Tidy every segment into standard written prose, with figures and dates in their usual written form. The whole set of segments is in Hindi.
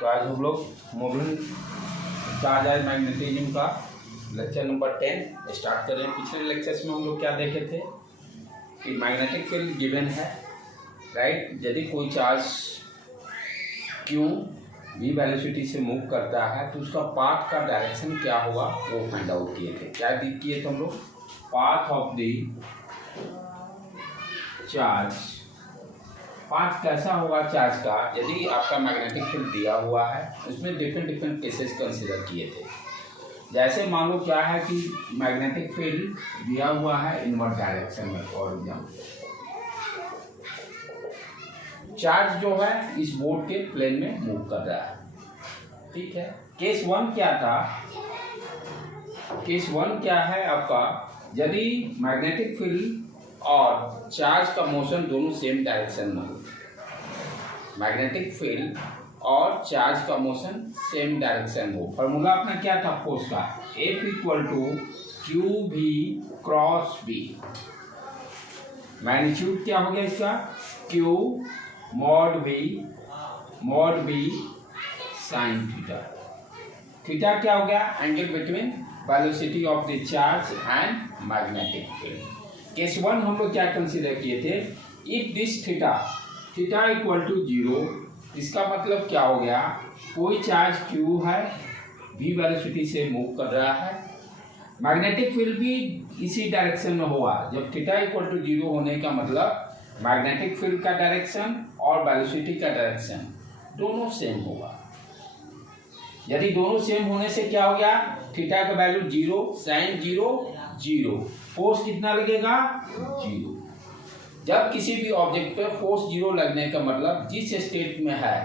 तो आज हम लोग मूविंग चार्ज एंड मैग्नेटिज्म का लेक्चर नंबर 10 स्टार्ट कर रहे हैं। पिछले लेक्चर्स में हम लोग क्या देखे थे कि मैग्नेटिक फील्ड गिवन है, राइट। यदि कोई चार्ज क्यू v वेलोसिटी से मूव करता है तो उसका पाथ का डायरेक्शन क्या होगा वो फाइंड आउट किए थे। क्या किए थे हम लोग? Path of the charge, path कैसा होगा चार्ज का यदि आपका मैग्नेटिक फील्ड दिया हुआ है। उसमें डिफरेंट केसेस कंसिडर किए थे। जैसे मान लो क्या है कि मैग्नेटिक फील्ड दिया हुआ है इनवर्ट डायरेक्शन में, फॉर एग्जाम्पल चार्ज जो है इस बोर्ड के प्लेन में मूव कर रहा है, ठीक है। केस वन क्या था? केस वन क्या है आपका, यदि मैग्नेटिक फील्ड और चार्ज का मोशन दोनों सेम डायरेक्शन में हो। मैग्नेटिक फील्ड और चार्ज का मोशन सेम डायरेक्शन हो। फॉर्मूला अपना क्या था फोर्स का? F इक्वल टू क्यू भी क्रॉस बी। मैग्नीट्यूड क्या हो गया इसका? Q mod B sine theta. Theta क्या हो गया? Angle between velocity of the charge and magnetic field. Case one हम लोग क्या कंसीडर किए थे? If this theta equal to 0, इसका मतलब क्या हो गया? कोई चार्ज क्यू है, v वेलोसिटी से मूव कर रहा है, मैग्नेटिक फील्ड भी इसी डायरेक्शन में होगा। जब थीटा इक्वल टू 0 होने का मतलब मैग्नेटिक फील्ड का डायरेक्शन और वेलोसिटी का डायरेक्शन दोनों सेम होगा। यदि दोनों सेम होने से क्या हो गया? थीटा का वैल्यू 0, साइन 0, फोर्स कितना लगेगा? 0। जब किसी भी ऑब्जेक्ट पे फोर्स 0 लगने का मतलब जिस स्टेट में है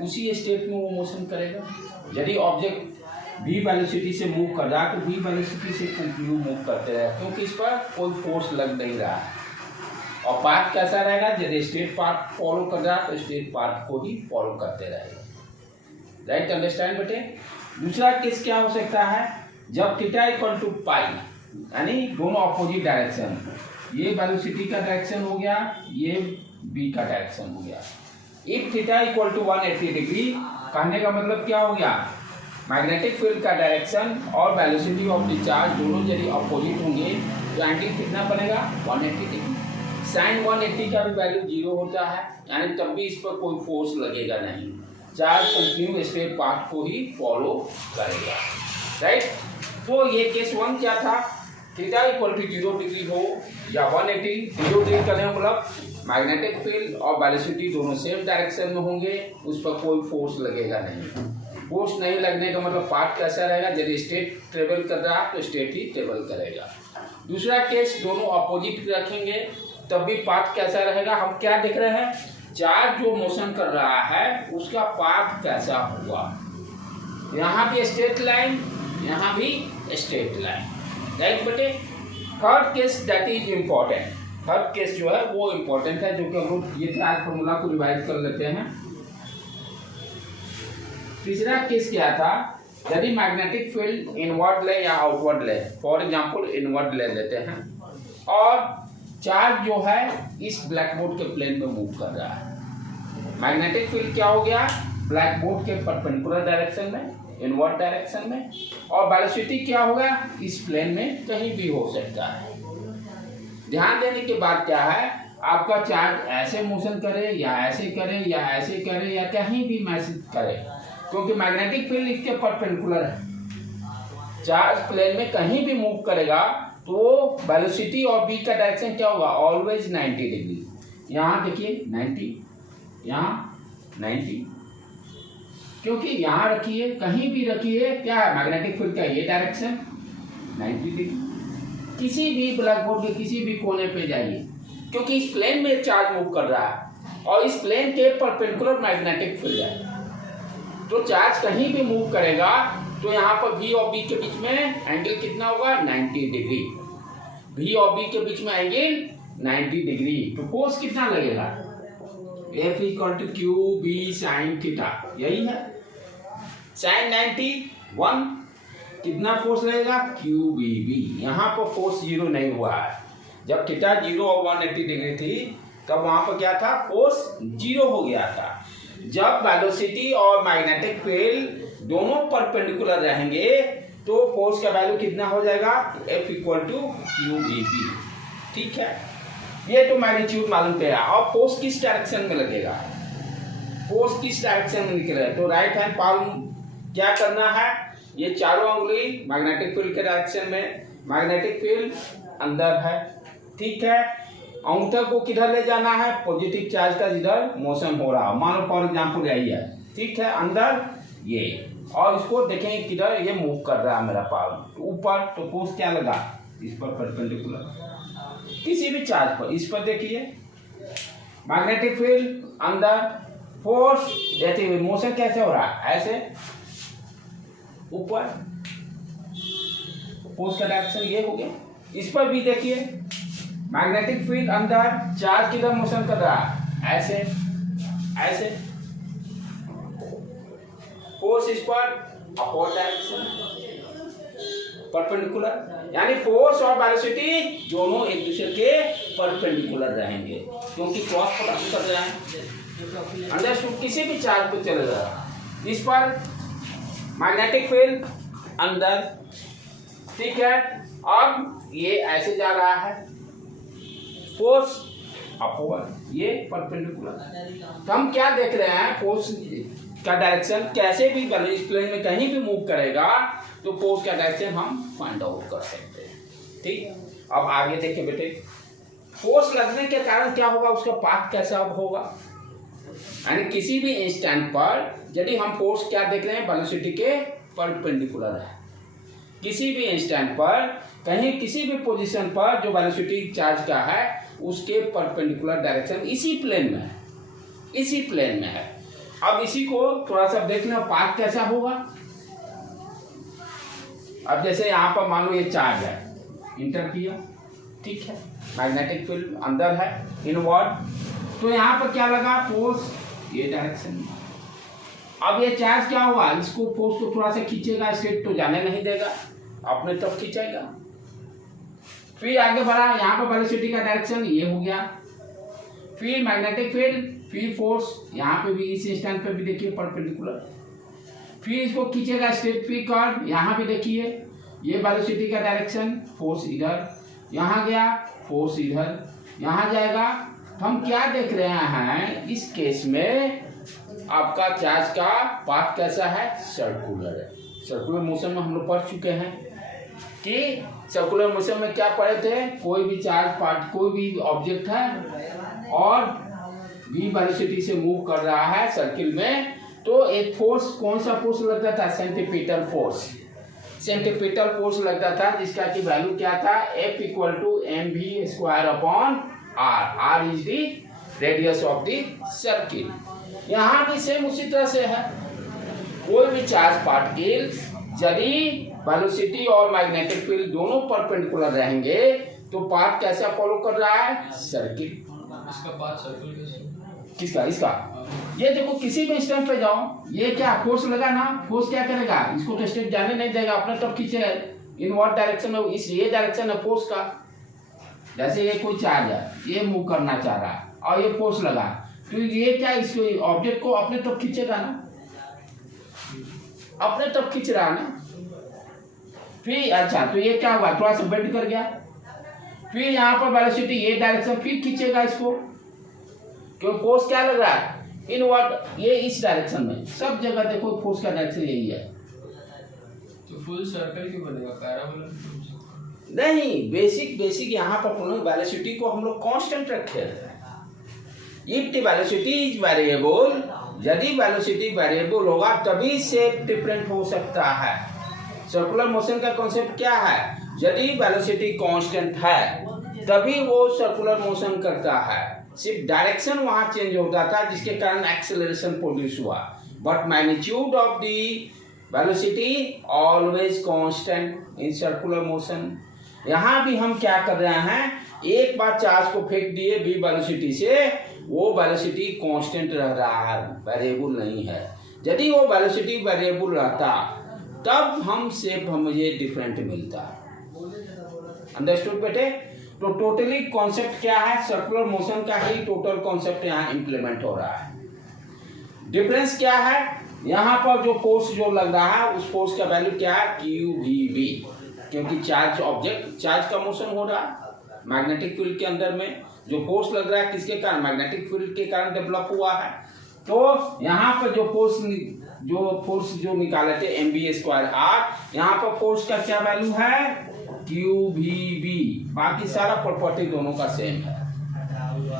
उसी स्टेट में वो मोशन करेगा। यदि ऑब्जेक्ट v वेलोसिटी से मूव कर रहा है तो v वेलोसिटी से कंटिन्यू मूव करते रहे, क्योंकि इस पर कोई फोर्स लग नहीं रहा है। और पाथ कैसा रहेगा? यदि स्ट्रेट पाथ फॉलो कर रहा है तो स्ट्रेट पाथ को ही फॉलो करते रहेगा, राइट। अंडरस्टैंड बेटे। दूसरा केस क्या हो सकता है? जब थीटा इक्वल टू पाई, यानी दोनों अपोजिट डायरेक्शन, ये वेलोसिटी का डायरेक्शन हो गया, ये v का डायरेक्शन हो गया। If theta equal to 180 degree, कहने का मतलब क्या हो गया? मैग्नेटिक फील्ड का डायरेक्शन और वेलोसिटी ऑफ द चार्ज दोनों यदि अपोजिट होंगे तो एंगल कितना बनेगा? 180 डिग्री। साइन 180 का भी वैल्यू 0 होता है, यानी तब भी इस पर कोई फोर्स लगेगा नहीं। चार्ज कंटिन्यू स्ट्रेट पाथ को ही फॉलो करेगा, राइट। तो ये केस वन क्या था? थीटा इक्वल टू 0 डिग्री हो या 180, 0 डिग्री करने का मतलब मैग्नेटिक फील्ड और वेलोसिटी दोनों सेम डायरेक्शन में होंगे, उस पर कोई फोर्स लगेगा नहीं। फोर्स नहीं लगने का मतलब पाथ कैसा रहेगा? यदि स्टेट ट्रेवल कर रहा है तो स्टेट ही ट्रेवल करेगा। दूसरा केस दोनों अपोजिट रखेंगे तब भी पाथ कैसा रहेगा? हम क्या देख रहे हैं? चार्ज जो मोशन कर रहा है उसका पाथ कैसा होगा। यहाँ भी स्ट्रेट लाइन, यहाँ भी स्ट्रेट लाइन, राइट बेटे। Third case that is important. Third case जो है वो इम्पोर्टेंट है, जो कि हम लोग ये आज फॉर्मूला को रिवाइज कर लेते हैं। तीसरा केस क्या था? यदि मैग्नेटिक फील्ड इनवर्ड ले या आउटवर्ड ले, फॉर एग्जांपल इनवर्ड ले लेते हैं, और चार्ज जो है इस ब्लैक बोर्ड के प्लेन में मूव कर रहा है। मैग्नेटिक फील्ड क्या हो गया? ब्लैक बोर्ड के परपेंडिकुलर डायरेक्शन में, इनवर्ट डायरेक्शन में, और वेलोसिटी क्या होगा? इस प्लेन में कहीं भी हो सकता है। ध्यान देने के बाद क्या है, आपका चार्ज ऐसे मोशन करे या ऐसे करे या ऐसे करे या कहीं भी मैसेज करे, क्योंकि मैग्नेटिक फील्ड इसके परपेंडिकुलर है। चार्ज प्लेन में कहीं भी मूव करेगा तो वेलोसिटी और v का डायरेक्शन क्या होगा? Always 90 degree. यहाँ देखिए 90, यहाँ 90, क्योंकि यहाँ रखिए, कहीं भी रखिए, क्या है मैग्नेटिक फील्ड का ये डायरेक्शन 90 डिग्री। किसी भी ब्लैक बोर्ड के किसी भी कोने पे जाइए, क्योंकि इस प्लेन में चार्ज मूव कर रहा है और इस प्लेन के परपेंडिकुलर मैग्नेटिक फील्ड है, तो चार्ज कहीं भी मूव करेगा तो यहाँ पर v और b के बीच में एंगल कितना होगा? 90 डिग्री। v और b के बीच में एंगल 90 डिग्री, तो फोर्स कितना लगेगा? F equal to Q B sine theta, यही है। साइन 90 1, कितना फोर्स लगेगा? Q B B. यहाँ पर फोर्स 0 नहीं हुआ है। जब थीटा 0 और 180 डिग्री थी तब वहाँ पर क्या था? फोर्स 0 हो गया था। जब वेलोसिटी और मैग्नेटिक फील्ड दोनों परपेंडिकुलर रहेंगे तो फोर्स का वैल्यू कितना हो जाएगा, F इक्वल टू QAP। ठीक है, ये तो मैग्नीट्यूड मालूम किया। और फोर्स किस डायरेक्शन में लगेगा, फोर्स किस डायरेक्शन में निकलेगा, तो राइट हैंड पाल्म क्या करना है, ये चारों उंगली मैग्नेटिक फील्ड के डायरेक्शन में, मैग्नेटिक फील्ड अंदर है। ठीक है, अंगूठे को किधर ले जाना है, पॉजिटिव चार्ज का जिधर मोशन हो रहा है, मानो फॉर एग्जांपल यही है। ठीक है, अंदर ये, और इसको देखेंगे किधर ये मूव कर रहा है मेरा पाल्म ऊपर, तो फोर्स क्या लगा, इस पर परपेंडिकुलर किसी भी चार्ज पर। इस पर देखिए मैग्नेटिक फील्ड अंदर, फोर्स देते हुए मोशन कैसे हो रहा है, ऐसे ऊपर, फोर्स का डायरेक्शन ये हो गया। इस पर भी देखिए मैग्नेटिक फील्ड अंदर, चार्ज किधर मोशन कर रहा है, ऐसे ऐसे, फोर्स इस पर अपवर्ड डायरेक्शन परपेंडिकुलर, यानी फोर्स और वेलोसिटी दोनों एक दूसरे के परपेंडिकुलर रहेंगे क्योंकि क्रॉस प्रोडक्ट कर रहे हैं। अंडरस्टूड, किसी भी चार्ज को चले जाएगा। इस पर मैग्नेटिक फील्ड अंदर, ठीक है, अब ये ऐसे जा रहा है, फोर्स अपवर्ड, ये परपेंडिकुलर। तो हम क्या देख रहे हैं, फोर्स का डायरेक्शन कैसे भी इस प्लेन में कहीं भी मूव करेगा तो फोर्स का डायरेक्शन हम फाइंड आउट कर सकते हैं। ठीक, अब आगे देखिए बेटे, फोर्स लगने के कारण क्या होगा, उसका पाथ कैसा होगा, यानी किसी भी इंस्टेंट पर यदि हम फोर्स क्या देख रहे हैं, वेलोसिटी के परपेंडिकुलर है। किसी भी इंस्टेंट पर कहीं किसी भी पोजीशन पर जो वेलोसिटी चार्ज का है उसके परपेंडिकुलर डायरेक्शन इसी प्लेन में है, इसी प्लेन में है। अब इसी को थोड़ा सा देखना, पाथ कैसा होगा। अब जैसे यहाँ पर मान लो ये चार्ज है, इंटर किया, ठीक है, मैग्नेटिक फील्ड अंदर है इनवर्ड, तो यहाँ पर क्या लगा, फोर्स ये डायरेक्शन में। अब ये चार्ज क्या हुआ, इसको फोर्स को थोड़ा सा खींचेगा, स्ट्रेट तो जाने नहीं देगा, अपने तरफ खींचेगा, फिर आगे बढ़ा, यहाँ पर वेलोसिटी का डायरेक्शन ये हो गया, फिर मैग्नेटिक फील्ड, फिर फोर्स, यहाँ पे भी इस इंस्टेंट पे भी देखिए परपेंडिकुलर, फिर इसको खींचेगा स्ट्रेट, फिर कर्व, यहाँ भी देखिए ये वेलोसिटी का डायरेक्शन, फोर्स इधर, यहाँ गया फोर्स इधर, यहाँ जाएगा। तो हम क्या देख रहे हैं, इस केस में आपका चार्ज का पाथ कैसा है, सर्कुलर है। सर्कुलर मोशन में हम लोग पढ़ चुके हैं कि सर्कुलर मोशन में क्या पढ़े थे, कोई भी चार्ज पार्ट, कोई भी ऑब्जेक्ट है और भी वेलोसिटी से मूव कर रहा है सर्किल में, तो एक फोर्स, कौन सा फोर्स लगता था, सेंट्रीपिटल फोर्स, सेंट्रीपिटल फोर्स लगता था, जिसका की वैल्यू क्या था, F equal to mv² upon r, r is the radius of the circle. यहाँ भी सेम उसी तरह से है, कोई भी चार्ज पार्टिकल यदि वेलोसिटी और मैग्नेटिक फील्ड दोनों परपेंडिकुलर रहेंगे तो पाथ कैसा फॉलो कर रहा है, सर्किल। इसका पाथ सर्किल कैसे, किसका, इसका, ये देखो किसी भी इंस्टेंट पे जाओ, ये क्या फोर्स लगा ना, फोर्स क्या करेगा, इसको तो स्ट्रेट जाने नहीं देगा, अपने तरफ खींचे इनवर्ड डायरेक्शन में, इस ये डायरेक्शन है फोर्स का। जैसे ये कोई चार्ज है, ये मूव करना चाह रहा है और ये फोर्स लगा, तो ये क्या इसको ऑब्जेक्ट को अपने तरफ खींचेगा ना, अपने तरफ खींच रहा है ना। फिर अच्छा, तो ये क्या हुआ, थोड़ा सा बेंड कर गया, फिर यहाँ पर वेलोसिटी ये डायरेक्शन, फिर खींचेगा इसको, क्यों फोर्स क्या लग रहा है, इनवर्ड, ये इस डायरेक्शन में, सब जगह देखो फोर्स का डायरेक्शन यही है। तो फुल सर्कल क्यों बनेगा, पैराबोला नहीं, बेसिक यहाँ पर वेलोसिटी को हम लोग कांस्टेंट रखे हैं। If the velocity is variable, यदि वेलोसिटी वेरिएबल होगा तभी शेप डिफरेंट हो सकता है। सर्कुलर मोशन का कॉन्सेप्ट क्या है, यदि वेलोसिटी कांस्टेंट है तभी वो सर्कुलर मोशन करता है, सिर्फ डायरेक्शन वहां चेंज होता था जिसके कारण एक्सेलरेशन प्रोड्यूस हुआ, but magnitude of the velocity always constant in circular motion. यहाँ भी हम क्या कर रहे हैं, एक बार चार्ज को फेंक दिए v वेलोसिटी से, वो वेलोसिटी कांस्टेंट रह रहा है, वेरिएबल नहीं है। यदि वो वेलोसिटी वेरिएबल रहता तब हम शेप हमें डिफरेंट मिलता। अंडरस्टूड बेटे। तो टोटली कॉन्सेप्ट क्या है, सर्कुलर मोशन का ही टोटल कॉन्सेप्ट यहाँ इंप्लीमेंट हो रहा है। डिफरेंस क्या है, यहाँ पर जो फोर्स जो लग रहा है उस फोर्स का वैल्यू क्या है, क्यू वी बी, क्योंकि चार्ज ऑब्जेक्ट, चार्ज का मोशन हो रहा है मैग्नेटिक फील्ड के अंदर में, जो फोर्स लग रहा है किसके कारण, मैग्नेटिक फील्ड के कारण डेवलप हुआ है। तो यहाँ पर जो फोर्स जो निकाले थे mv² r, यहाँ पर फोर्स का क्या वैल्यू है, क्यू वी बी, बाकी सारा प्रॉपर्टी दोनों का सेम है।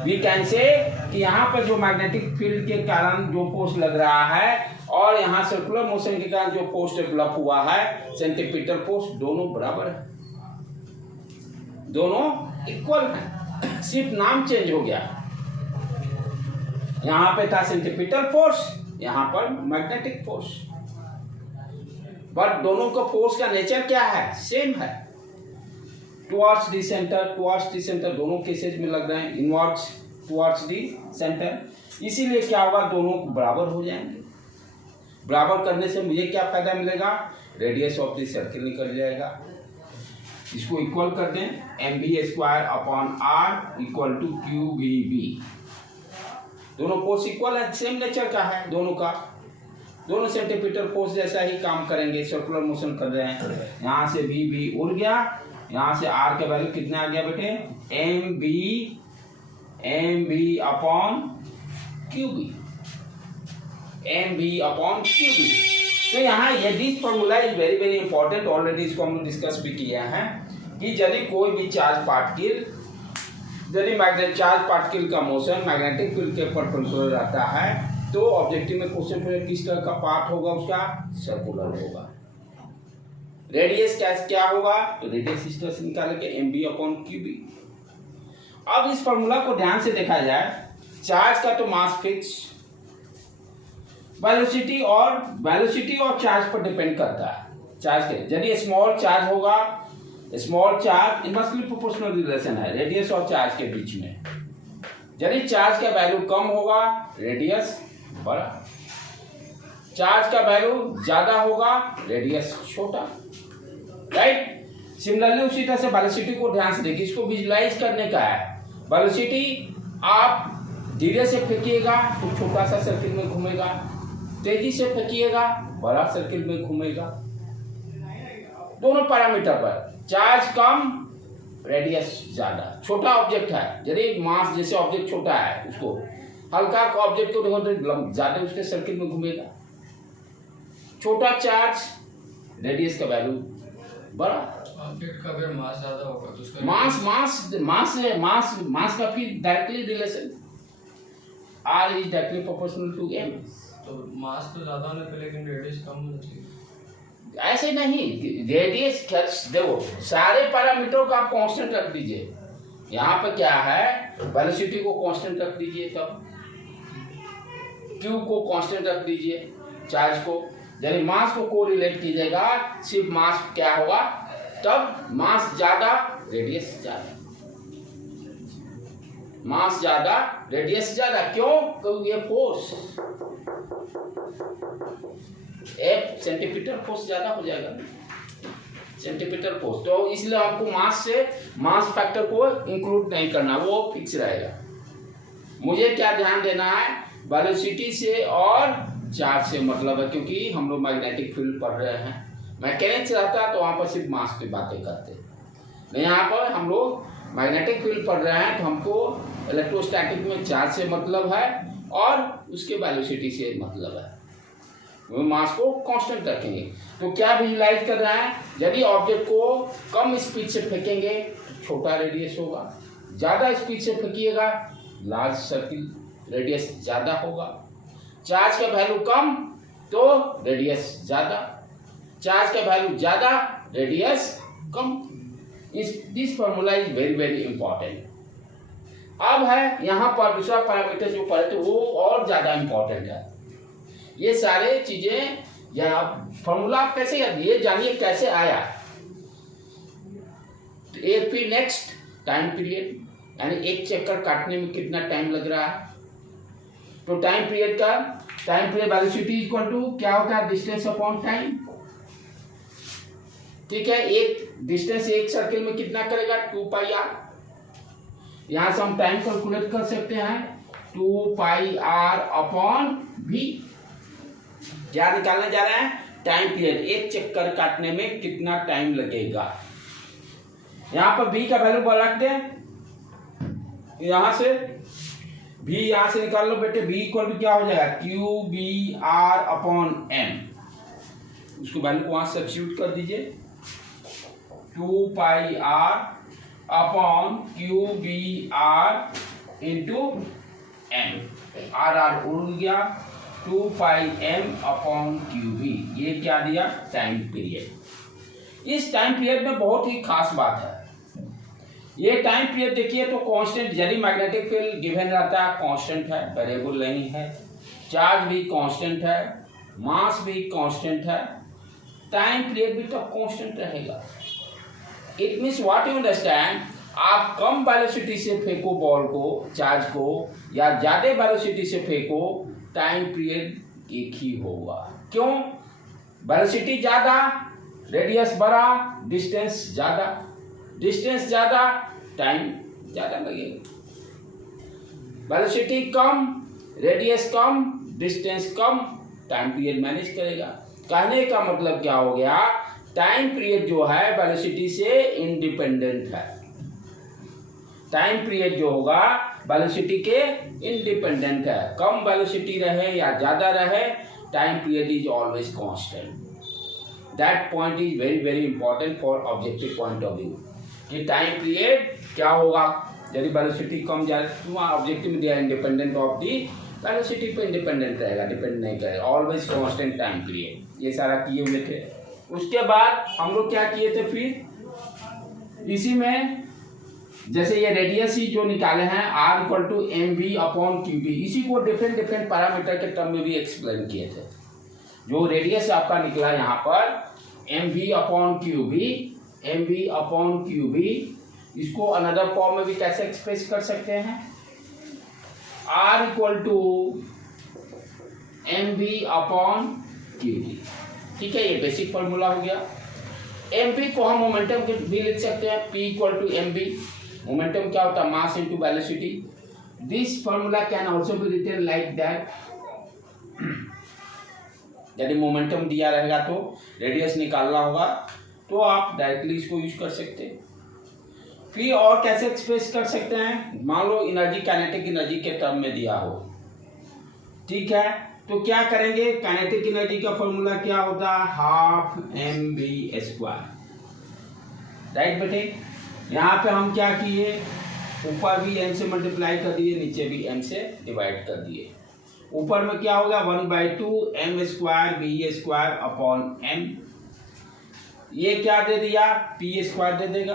वी कैन से कि यहाँ पर जो मैग्नेटिक फील्ड के कारण जो फोर्स लग रहा है और यहाँ सर्कुलर मोशन के कारण जो फोर्स डेवलप हुआ है, सेंट्रीपिटल फोर्स, दोनों बराबर है, दोनों इक्वल है, सिर्फ नाम चेंज हो गया। यहाँ पे था सेंट्रीपिटल फोर्स, यहाँ पर मैग्नेटिक फोर्स, बट दोनों का फोर्स का नेचर क्या है, सेम है। टुवर्ड्स दी सेंटर दोनों केसेज में लग रहे हैं, इनवर्ड्स टुवर्ड्स दी सेंटर, इसीलिए क्या होगा, दोनों बराबर हो जाएंगे। बराबर करने से मुझे क्या फायदा मिलेगा, रेडियस ऑफ द सर्किल निकल जाएगा। इसको इक्वल कर दें, mv²/r equal to Q V B, दोनों फोर्स इक्वल है, सेम नेचर का है दोनों का, दोनों सेंटीमीटर फोर्स जैसा ही काम करेंगे, सर्कुलर मोशन कर रहे हैं। यहाँ से भी उड़ गया, यहाँ से r का वैल्यू कितना आ गया बेटे, mv/qb। तो यहाँ ये this formula is very very important, already इसको हम डिस्कस भी किया है कि यदि कोई भी चार्ज पार्टिकल, यदि चार्ज पार्टिकल का मोशन मैग्नेटिक फील्ड के परपेंडिकुलर रहता है तो ऑब्जेक्टिव में क्वेश्चन किस तरह का पार्ट होगा, उसका सर्कुलर होगा। रेडियस क्या होगा, तो रेडियस इस तरह से निकालेंगे mv/qb। अब इस फॉर्मूला को ध्यान से देखा जाए, चार्ज का तो मास फिक्स, वेलोसिटी और चार्ज पर डिपेंड करता है। चार्ज के यदि स्मॉल चार्ज होगा, small charge inversely proportional relation है रेडियस और चार्ज के बीच में। यदि चार्ज का वैल्यू कम होगा, रेडियस बड़ा, चार्ज का वैल्यू ज्यादा होगा, रेडियस छोटा, राइट। सिमिलरली उसी तरह से वेलोसिटी को ध्यान से देखिए, इसको विजुलाइज करने का है। वेलोसिटी आप धीरे से फेंकिएगा तो छोटा सा सर्किल में घूमेगा, तेजी से फेंकिएगा बड़ा सर्किल में घूमेगा। दोनों पैरामीटर पर चार्ज कम, रेडियस ज्यादा, छोटा ऑब्जेक्ट है, यदि मास जैसे ऑब्जेक्ट छोटा है, उसको हल्का ऑब्जेक्ट को देखो तो ज्यादा उसके सर्किल में घूमेगा। छोटा चार्ज, रेडियस का वैल्यू बड़ा। ऑब्जेक्ट का अगर मास ज्यादा होगा तो उसका मास का फिर directly relation, r is directly proportional to m। तो मास तो ज्यादा होने पे लेकिन रेडियस कम होना चाहिए, ऐसे नहीं, रेडियस देखो सारे पैरामीटरों को आप कांस्टेंट रख दीजिए। यहाँ पे क्या है, वेलोसिटी को कांस्टेंट रख दीजिए, तब q को कांस्टेंट रख दीजिए, चार्ज को, यदि मास को कोरिलेट कीजिएगा, सिर्फ मास क्या होगा, तब मास ज्यादा रेडियस ज्यादा, मास ज्यादा रेडियस ज्यादा। क्यों, क्योंकि ये फोर्स F सेंटीमीटर फोर्स ज्यादा हो जाएगा, सेंटीमीटर फोर्स, तो इसलिए आपको मास फैक्टर को इंक्लूड नहीं करना, वो फिक्स रहेगा। मुझे क्या ध्यान देना है, वेलोसिटी से और चार्ज से मतलब है, क्योंकि हम लोग मैग्नेटिक फील्ड पढ़ रहे हैं। मैकेनिक्स रहता तो वहाँ पर सिर्फ मास की बातें करते, नहीं, यहाँ पर हम लोग मैग्नेटिक फील्ड पढ़ रहे हैं तो हमको इलेक्ट्रोस्टैटिक में चार्ज से मतलब है और उसके वेलोसिटी से मतलब है। मास को कांस्टेंट रखेंगे तो क्या विजुलाइज कर रहा है, यदि ऑब्जेक्ट को कम स्पीड से फेंकेंगे तो छोटा रेडियस होगा, ज्यादा स्पीड से फेंकिएगा लार्ज सर्किल, रेडियस ज्यादा होगा। चार्ज का वैल्यू कम तो रेडियस ज्यादा, चार्ज का वैल्यू ज्यादा, radius come. This formula is very very important. अब है यहाँ पर दूसरा पैरामीटर जो पढ़े थे वो और ज्यादा इंपॉर्टेंट है। ये सारे चीजें या फॉर्मूला कैसे, ये जानिए कैसे आया। एक फिर नेक्स्ट टाइम पीरियड, यानी एक चक्कर काटने में कितना टाइम लग रहा है, तो time period velocity equal to क्या होता है, डिस्टेंस अपॉन टाइम। ठीक है, एक डिस्टेंस एक सर्किल में कितना करेगा, 2πr। यहां से हम टाइम कैलकुलेट कर सकते हैं, 2πr/b भी। क्या निकालने जा रहे हैं? टाइम पीरियड, एक चक्कर काटने में कितना टाइम लगेगा। यहां पर v का वैल्यू रख दें, यहां से v यहां से निकाल लो बेटे। v इक्वल टू क्या हो जाएगा? Q B R upon M, उसको वैल्यू को वहां सब्स्टिट्यूट कर दीजिए, 2 pi R upon Q B R into M, R उड़ गया, 2 pi M upon Q B. ये क्या दिया? Time period. इस टाइम पीरियड में बहुत ही खास बात है, ये टाइम पीरियड देखिए तो कांस्टेंट, यदि मैग्नेटिक फील्ड गिवन रहता है कांस्टेंट है, वेरिएबल नहीं है, चार्ज भी कांस्टेंट है, मास भी कांस्टेंट है, टाइम पीरियड भी तो कांस्टेंट रहेगा। It means what you understand, आप कम वेलोसिटी से फेंको बॉल को, चार्ज को, या ज्यादा वेलोसिटी से फेंको, टाइम पीरियड एक ही होगा। क्यों? वेलोसिटी ज्यादा, रेडियस बड़ा, डिस्टेंस ज्यादा, डिस्टेंस ज्यादा, टाइम ज्यादा लगेगा। वेलोसिटी कम, रेडियस कम, डिस्टेंस कम, टाइम पीरियड मैनेज करेगा। कहने का मतलब क्या हो गया? टाइम पीरियड जो है वेलोसिटी से इंडिपेंडेंट है। टाइम पीरियड जो होगा वेलोसिटी के इंडिपेंडेंट है। कम वेलोसिटी रहे या ज्यादा रहे, time period is always constant. That point is very very important for objective point of view, कि टाइम पीरियड क्या होगा यदि वेलोसिटी कम जाए, तो ऑब्जेक्टिव में दिया इंडिपेंडेंट ऑफ दी वेलोसिटी पे इंडिपेंडेंट रहेगा, डिपेंड नहीं करेगा, ऑलवेज कांस्टेंट टाइम पीरियड। ये सारा किए हुए थे। उसके बाद हम लोग क्या किए थे फिर इसी में, जैसे ये रेडियस ही जो निकाले हैं r equal to M V upon Q B, इसी को डिफरेंट डिफरेंट पैरामीटर के टर्म में भी एक्सप्लेन किए थे। जो रेडियस आपका निकला यहाँ पर M V upon Q B, M V upon Q B, इसको अनदर फॉर्म में भी कैसे एक्सप्रेस कर सकते हैं? r equal to M V upon Q B. ठीक है, ये बेसिक फॉर्मूला हो गया। एम बी को हम मोमेंटम के भी लिख सकते हैं, p equal to M B. Momentum क्या होता है? Mass into velocity. This formula can also be written like that. यदि मोमेंटम दिया रहेगा तो रेडियस निकालना होगा, तो आप डायरेक्टली इसको यूज कर सकते हैं। फिर और कैसे एक्सप्रेस कर सकते हैं? मान लो एनर्जी काइनेटिक एनर्जी के टर्म में दिया हो, ठीक है, तो क्या करेंगे? काइनेटिक एनर्जी का फॉर्मूला क्या होता है? Half M B square. Right बेटे, यहाँ पे हम क्या किए? ऊपर भी m से मल्टीप्लाई कर दिए, नीचे भी m से डिवाइड कर दिए। ऊपर में क्या होगा? 1/2 m square B square upon m। ये क्या दे दिया? p स्क्वायर दे देगा,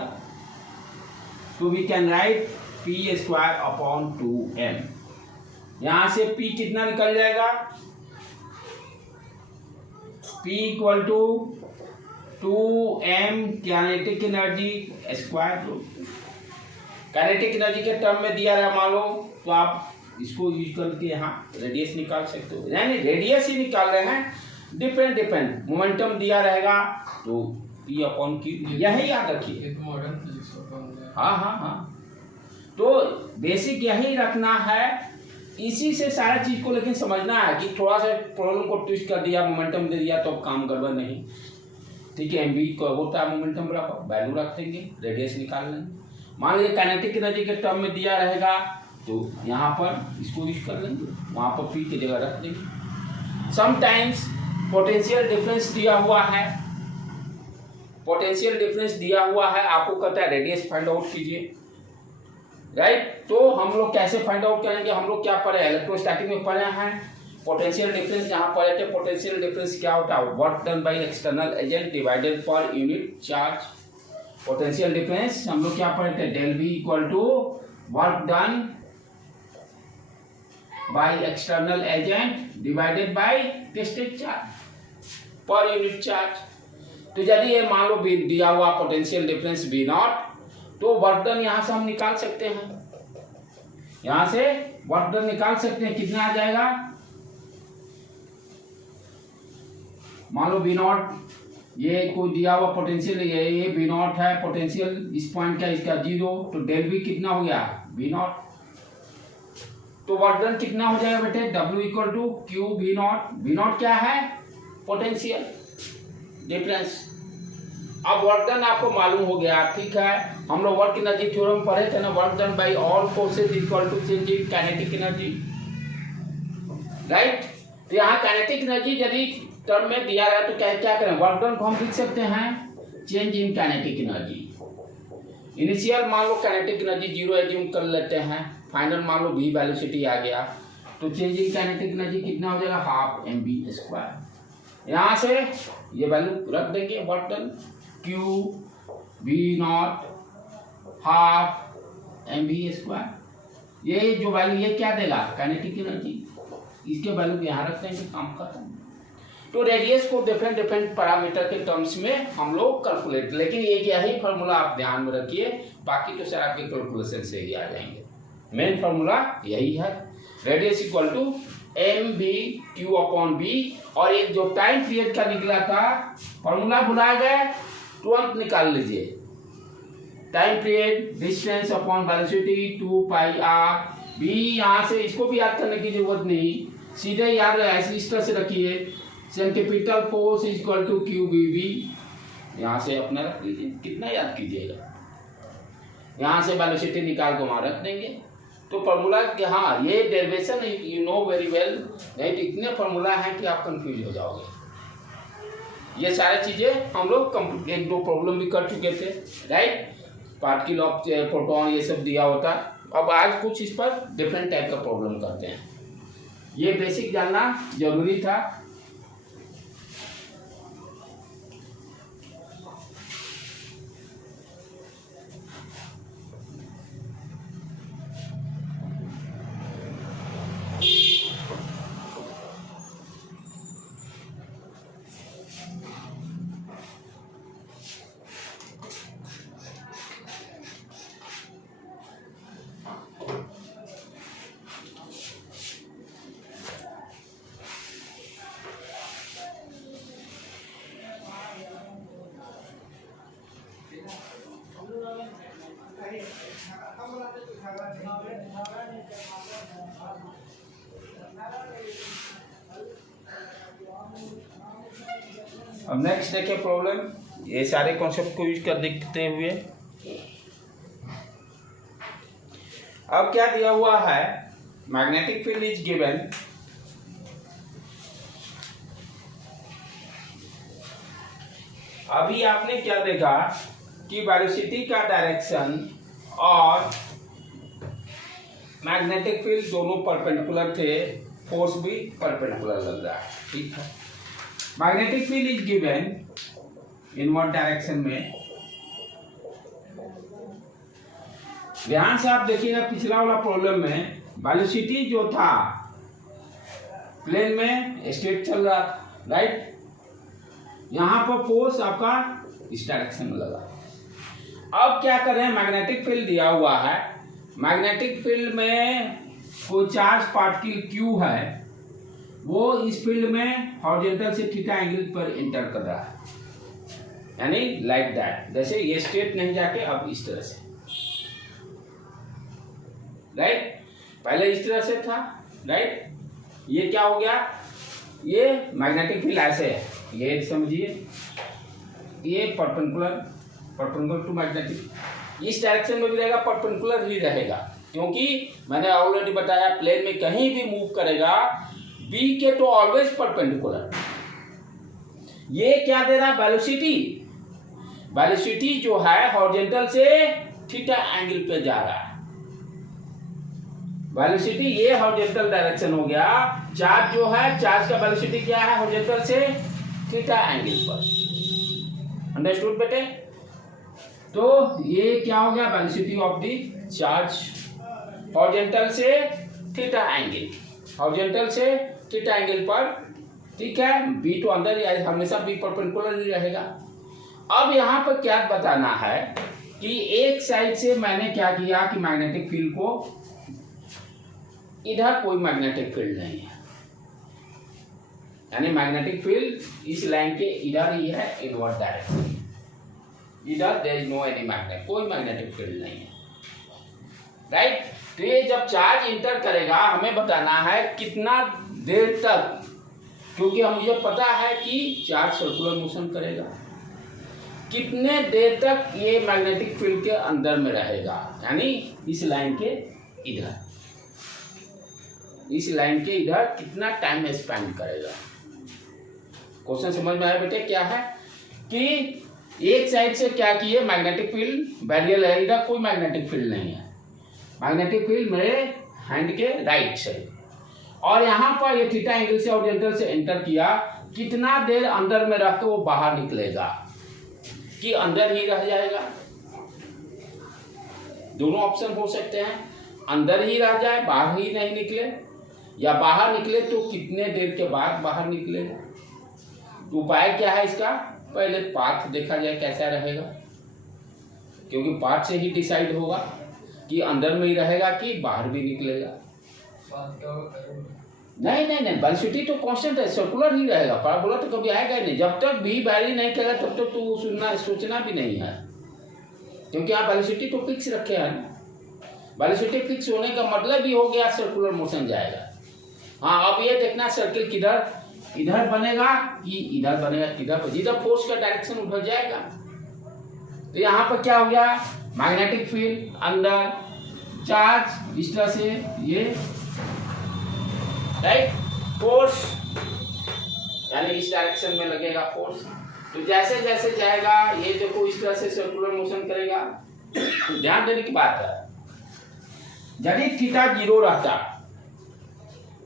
तो we can write p square upon 2m। यहां से p कितना निकल जाएगा? p equal to 2m kinetic energy square root. Kinetic energy के टर्म में दिया रहा मान लो, तो आप इसको यूज करके यहाँ रेडियस निकाल सकते हो, यानी रेडियस ही निकाल रहे हैं। डिपेंड मोमेंटम दिया रहेगा तो p अपॉन क्यू, यही याद रखिए। मॉडर्न फिजिक्स का हाँ, तो बेसिक यही रखना है। इसी से सारा चीज को लेकिन समझना है कि थोड़ा सा प्रॉब्लम को ट्विस्ट कर दिया, मोमेंटम दे दिया तो काम गड़बड़ नहीं। ठीक है, एमबी को होता है मोमेंटम बराबर, वैल्यू रख देंगे, रेडियस निकाल लेंगे। मान लीजिए काइनेटिक एनर्जी के टर्म में दिया रहेगा तो यहाँ पर इसको यूज कर लेंगे, वहाँ पर पी की जगह रख देंगे। समटाइम्स पोटेंशियल डिफरेंस दिया हुआ है, पोटेंशियल डिफरेंस दिया हुआ है, आपको कहता है रेडियस फाइंड आउट कीजिए, राइट। तो हम लोग कैसे फाइंड आउट करेंगे? हम लोग क्या पढ़े? इलेक्ट्रोस्टैटिक में पढ़े हैं पोटेंशियल डिफरेंस। यहाँ पढ़े थे पोटेंशियल डिफरेंस क्या होता है? Work done by external agent divided per unit charge. Potential difference हम लोग क्या पढ़े थे? Del V equal to work done by external agent divided by tested charge per unit charge. तो यदि ये मान लो दिया हुआ पोटेंशियल डिफरेंस बी नॉट, तो वर्क डन यहां से हम निकाल सकते हैं, यहां से वर्क डन निकाल सकते हैं। कितना आ जाएगा? मान लो बी नॉट, ये कोई दिया हुआ पोटेंशियल, ये बी नॉट है पोटेंशियल, इस पॉइंट का इसका 0, तो डेल बी कितना हो गया? B not. तो वर्क डन कितना हो जाएगा बेटे, W equal to Q V not. V not क्या है, पोटेंशियल डिफरेंस। अब वर्क डन आपको मालूम हो गया, ठीक है। हम लोग वर्क एनर्जी थ्योरम पढ़े थे ना, work done by all forces equal to change in kinetic energy, right. तो यहाँ काइनेटिक एनर्जी यदि टर्म में दिया रहा तो क्या करें, वर्क डन को हम लिख सकते हैं change in kinetic energy. Initial मान लो काइनेटिक एनर्जी 0 एज्यूम कर लेते हैं, फाइनल मान लो v वेलोसिटी आ गया, तो चेंज इन काइनेटिक एनर्जी कितना हो जाएगा, हाफ mv²। यहाँ से ये वैल्यू रख देंगे, work done q v not half mv²। ये जो वैल्यू ये क्या देगा, काइनेटिक एनर्जी, इसके वैल्यू यहाँ रख देंगे, काम खत्म। तो रेडियस को डिफरेंट पैरामीटर के टर्म्स में हम लोग कैलकुलेट, लेकिन एक यही फार्मूला आप ध्यान में रखिए, बाकी तो सर आपके कैलकुलेशन से ही आ जाएंगे। मेन फार्मूला यही है, radius equal to M B Q upon B. और एक जो टाइम पीरियड का निकला था फार्मूला भुला गए, तुरंत निकाल लीजिए, time period distance upon velocity 2 pi R B. यहाँ से इसको भी याद करने की जरूरत नहीं, सीधे याद ऐसे इस तरह से रखिए, centripetal force is equal to Q B V. यहाँ से अपना रख लीजिए, कितना याद कीजिएगा, यहाँ से वेलोसिटी निकाल के वहाँ रख देंगे। तो फार्मूला कि हाँ ये derivation you know very well, नहीं तो इतने फार्मूला हैं कि आप कंफ्यूज हो जाओगे। ये सारी चीज़ें हम लोग एक दो प्रॉब्लम भी कर चुके थे, राइट। पार्टिकल ऑफ प्रोटॉन ये सब दिया होता। अब आज कुछ इस पर डिफरेंट टाइप का प्रॉब्लम करते हैं, ये बेसिक जानना जरूरी था। अब नेक्स्ट देखिए प्रॉब्लम, ये सारे कॉन्सेप्ट को यूज कर देखते हुए अब क्या दिया हुआ है, मैग्नेटिक फील्ड इज गिवन, अभी आपने क्या देखा कि वेलोसिटी का डायरेक्शन और मैग्नेटिक फील्ड दोनों परपेंडिकुलर थे, फोर्स भी परपेंडिकुलर लग रहा है, ठीक है। Magnetic field is given in one direction में, ध्यान से आप देखिएगा पिछला वाला प्रॉब्लम में वेलोसिटी जो था प्लेन में स्ट्रेट चल रहा था, राइट। यहां पर फोर्स आपका इस डायरेक्शन में लगा। अब क्या कर रहे हैं, मैग्नेटिक फील्ड दिया हुआ है, मैग्नेटिक फील्ड में कोई चार्ज पार्टिकल Q है, वो इस फील्ड में हॉरिजॉन्टल से थीटा एंगल पर एंटर कर रहा है, यानी लाइक दैट, जैसे ये स्ट्रेट नहीं जाके अब इस तरह से, राइट। पहले इस तरह से था, राइट। ये क्या हो गया, ये मैग्नेटिक फील्ड ऐसे है, ये समझिए, ये परपेंडिकुलर टू मैग्नेटिक, इस डायरेक्शन में भी रहेगा, परपेंडिकुलर ही रहेगा, क्योंकि मैंने ऑलरेडी बताया प्लेन में कहीं भी मूव करेगा बी के तो ऑलवेज परपेंडिकुलर। ये क्या दे रहा है, वेलोसिटी, वेलोसिटी जो है हॉरिजॉन्टल से थीटा एंगल पे जा रहा है, वेलोसिटी ये हॉरिजॉन्टल डायरेक्शन हो गया, चार्ज जो है चार्ज का वेलोसिटी क्या है, हॉरिजॉन्टल से थीटा एंगल पर, अंडरस्टूड बेटे। तो ये क्या हो गया, velocity of the charge horizontal से थीटा एंगल, हॉरिजॉन्टल से थीटा एंगल पर, ठीक है। बी तो अंदर हमेशा बी परपेंडिकुलर ही रहेगा। अब यहाँ पर क्या बताना है कि एक साइड से मैंने क्या किया कि मैग्नेटिक फील्ड को, इधर कोई मैग्नेटिक फील्ड नहीं है, यानी मैग्नेटिक फील्ड इस लाइन के इधर ही है, इनवर्ड डायरेक्शन, इधर there is no any magnet, कोई मैग्नेटिक फील्ड नहीं है, राइट। तो ये जब चार्ज इंटर करेगा हमें बताना है कितना देर तक, क्योंकि मुझे पता है कि चार्ज सर्कुलर मोशन करेगा, कितने देर तक ये मैग्नेटिक फील्ड के अंदर में रहेगा, यानी इस लाइन के इधर, इस लाइन के इधर कितना टाइम स्पेंड करेगा। क्वेश्चन समझ में आया बेटे? क्या है कि एक साइड से क्या किए, मैग्नेटिक फील्ड बैरियर है, इधर कोई मैग्नेटिक फील्ड नहीं है, मैग्नेटिक फील्ड मेरे हैंड के राइट साइड, और यहाँ पर ये थीटा एंगल से ऑरिजेंटल से एंटर किया, कितना देर अंदर में रख के वो बाहर निकलेगा कि अंदर ही रह जाएगा। दोनों ऑप्शन हो सकते हैं, अंदर ही रह जाए, बाहर ही नहीं निकले, या बाहर निकले तो कितने देर के बाद बाहर निकलेगा। उपाय क्या है इसका? पहले पाथ देखा जाए कैसा रहेगा, क्योंकि पाथ से ही डिसाइड होगा कि अंदर में ही रहेगा कि बाहर भी निकलेगा। नहीं नहीं नहीं, वेलोसिटी तो कांस्टेंट है, सर्कुलर ही रहेगा, पैराबोला तो कभी आएगा ही नहीं। जब तक भी वैरी नहीं करेगा तब तक तो सोचना भी नहीं है, क्योंकि आप वेलोसिटी तो फिक्स रखे हैं। वेलोसिटी फिक्स होने का मतलब ही हो गया सर्कुलर मोशन जाएगा। हाँ, अब ये देखना सर्किल किधर, इधर बनेगा कि इधर बनेगा, किधर, जिधर फोर्स का डायरेक्शन उधर जाएगा। तो यहाँ पर क्या हो गया, मैग्नेटिक फील्ड अंदर, चार्ज इस तरह से ये राइट, फोर्स यानी इस डायरेक्शन में लगेगा फोर्स। तो जैसे जैसे जाएगा ये देखो इस तरह से सर्कुलर मोशन करेगा। ध्यान देने की बात है, यदि थीटा जीरो रहता,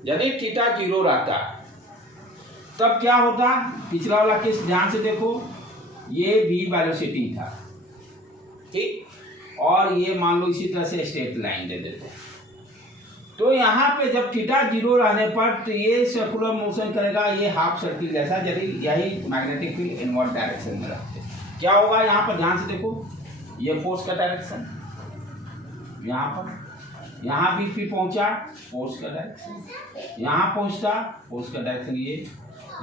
यदि थीटा जीरो रहता तब क्या होता, पिछला वाला केस ध्यान से देखो, ये भी वेलोसिटी था, ठीक, और ये मान लो इसी तरह से स्ट्रेट लाइन दे देते। तो यहाँ पे जब थीटा जीरो रहने पर तो ये सर्कुलर मोशन करेगा, ये हाफ सर्किल जैसा, यदि यही मैग्नेटिक फील्ड इनवर्ट डायरेक्शन में रखते क्या होगा। यहाँ पर ध्यान से देखो, ये फोर्स का डायरेक्शन, यहाँ पर, यहाँ भी फिर पहुँचा फोर्स का डायरेक्शन, यहाँ पहुँचता फोर्स का डायरेक्शन ये,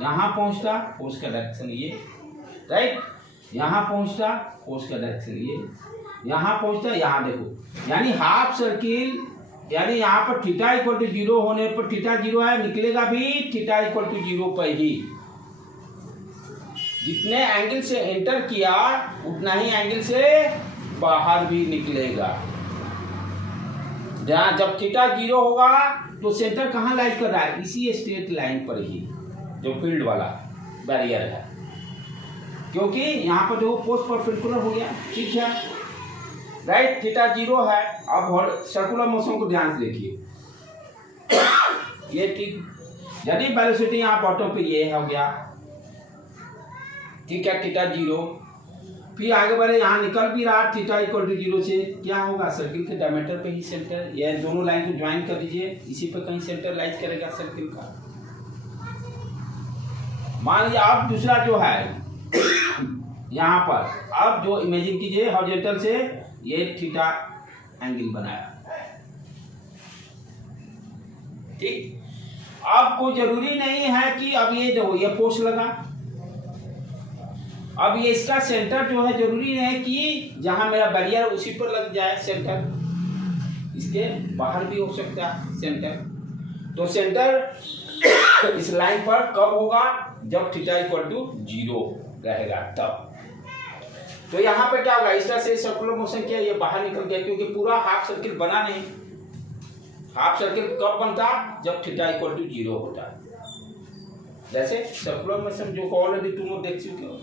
यहाँ पहुँचता फोर्स का डायरेक्शन ये, राइट, यहाँ पहुँचता फोर्स का डायरेक्शन ये, यहाँ पहुँचता, यहाँ देखो, यानी हाफ सर्किल, यानी यहाँ पर थीटा इक्वल टू जीरो होने पर, थीटा जीरो है, निकलेगा भी थीटा इक्वल टू जीरो पर ही। जितने एंगल से एंटर किया उतना ही एंगल से बाहर भी निकलेगा। जहाँ जब थीटा जीरो होगा तो सेंटर कहाँ लाइट कर रहा है, इसी स्ट्रेट लाइन पर ही, जो फील्ड वाला बैरियर है, क्योंकि यहाँ पर जो पोस्ट परपेंडिकुलर हो गया, ठीक है, राइट, थीटा जीरो है। अब सर्कुलर मोशन को ध्यान से देखिए, ये ठीक, यदि वेलोसिटी यहाँ बॉटम पे ये हो गया, ठीक है, थीटा जीरो, फिर आगे बढ़े, यहाँ निकल भी रहा थीटा इक्वल टू जीरो से, क्या होगा, सर्किल के डायमीटर पे ही सेंटर, ये दोनों लाइन को ज्वाइन कर दीजिए, इसी पे कहीं सेंटर लाइज करेगा सर्किल का। मान लीजिए अब दूसरा जो है यहाँ पर, अब जो इमेजिन कीजिए हॉरिजॉन्टल से ये थीटा एंगल बनाया, ठीक, आपको जरूरी नहीं है कि अब ये देखो ये फोर्स लगा, अब ये इसका सेंटर जो है जरूरी नहीं है कि जहां मेरा बैरियर उसी पर लग जाए सेंटर, इसके बाहर भी हो सकता है सेंटर। तो सेंटर इस लाइन पर कब होगा, जब थीटा इक्वल टू जीरो रहेगा तब। तो यहाँ पे क्या होगा, इस तरह से सर्कुलर मोशन किया, ये बाहर निकल गया, क्योंकि पूरा हाफ सर्किल बना नहीं। हाफ सर्किल कब बनता, जब थीटा इक्वल टू जीरो होता है। जैसे सर्कुलर मोशन जो ऑलरेडी तुम लोग देख चुके हो।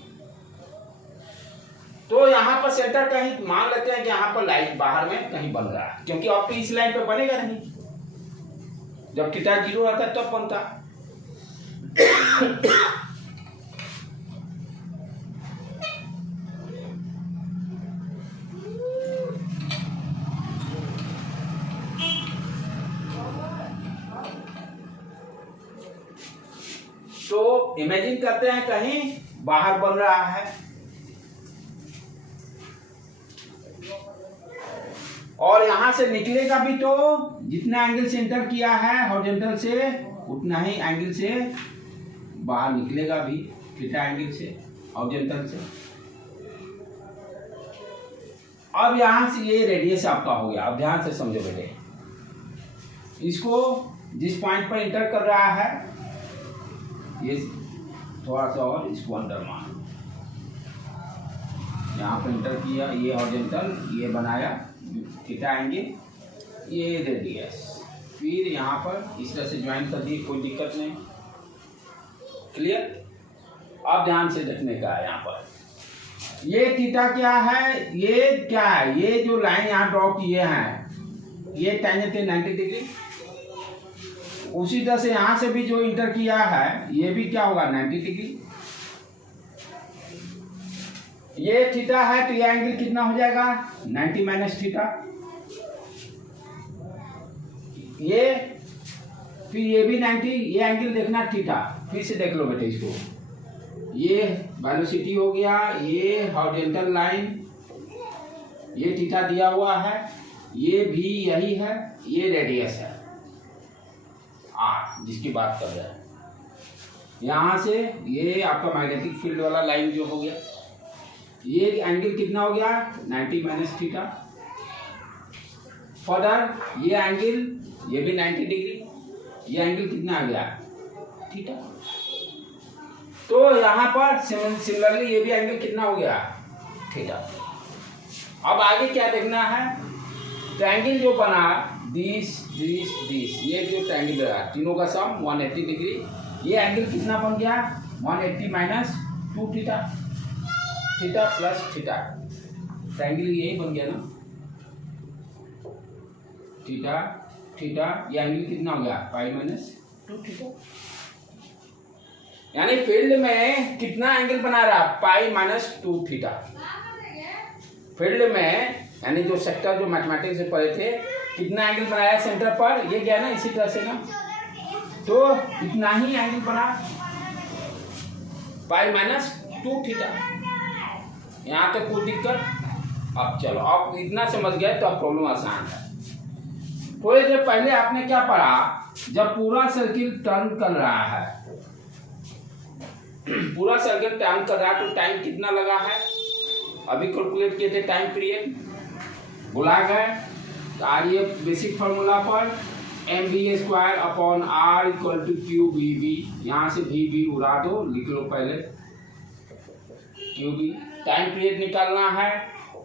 तो यहाँ पर सेंटर कहीं मान लेते हैं कि यहाँ पर लाइट बाहर में कहीं बन रहा है, क्योंकि अब तो इस लाइन पे बनेगा नहीं, जब थीटा जीरो रहता है तब बनता। तो इमेजिन करते हैं कहीं बाहर बन रहा है, और यहां से निकलेगा भी तो जितना एंगल से एंटर किया है हॉरिजॉन्टल से, उतना ही एंगल से बाहर निकलेगा भी, थीटा एंगल से हॉरिजॉन्टल से। अब यहां से ये रेडियस आपका हो गया। अब ध्यान से समझो बेटे, इसको जिस पॉइंट पर इंटर कर रहा है ये थोड़ा सा और इसको अंदर मान, यहाँ पर इंटर किया, ये हॉरिजॉन्टल, ये बनाया थीटा एंगल, ये रेडियस, फिर यहाँ पर इस तरह से ज्वाइन कर दिए, कोई दिक्कत नहीं। क्लियर? अब ध्यान से देखने का है यहाँ पर, ये थीटा क्या है, ये क्या है, ये जो लाइन यहाँ ड्रॉ किए हैं ये टेंजेंट है 90 डिग्री। उसी तरह से यहाँ से भी जो इंटर किया है ये भी क्या होगा 90 डिग्री। ये थीटा है तो ये एंगल कितना हो जाएगा 90 माइनस थीटा। ये फिर ये भी 90, ये एंगल देखना थीटा, फिर से देख लो बेटे इसको, ये वेलोसिटी हो गया, ये हॉरिजॉन्टल लाइन, ये थीटा दिया हुआ है, ये भी यही है, ये रेडियस है आर जिसकी बात कर रहे हैं। यहाँ से ये आपका मैग्नेटिक फील्ड वाला लाइन जो हो गया, ये एंगल कितना हो गया 90 माइनस थीटा। फर्दर ये एंगल, ये भी 90 डिग्री, ये एंगल कितना आ गया थीटा। तो यहाँ पर सिमिलरली ये भी एंगल कितना हो गया थीटा। अब आगे क्या देखना है, ट्रायंगल जो बना दिस, ये जो ट्रायंगल लगा तीनों का सम 180 डिग्री, ये एंगल कितना बन गया 180 minus 2 theta, theta plus theta, triangle यही बन गया ना, थीटा थीटा, ये एंगल कितना हो गया पाई माइनस 2 थीटा। यानी फील्ड में कितना एंगल बना रहा पाई माइनस 2 थीटा। फील्ड में यानी जो सेक्टर जो मैथमेटिक्स से पढ़े थे कितना एंगल बनाया सेंटर पर, ये गया ना इसी तरह से ना, तो इतना ही एंगल बना पाई माइनस 2 थीटा। यहाँ तक कोई दिक्कत? अब चलो, आप इतना समझ गए तो अब प्रॉब्लम आसान है। थोड़ी देर पहले आपने क्या पढ़ा, जब पूरा सर्किल टर्न कर रहा है, पूरा सर्किल टर्न कर रहा है तो टाइम कितना लगा है, अभी कैलकुलेट किए थे टाइम पीरियड, भुला गए? तो आइए बेसिक फार्मूला पर mv² upon r equal to Q V V, यहाँ से वी वी उड़ा दो, लिख लो पहले क्यू वी। टाइम पीरियड निकालना है,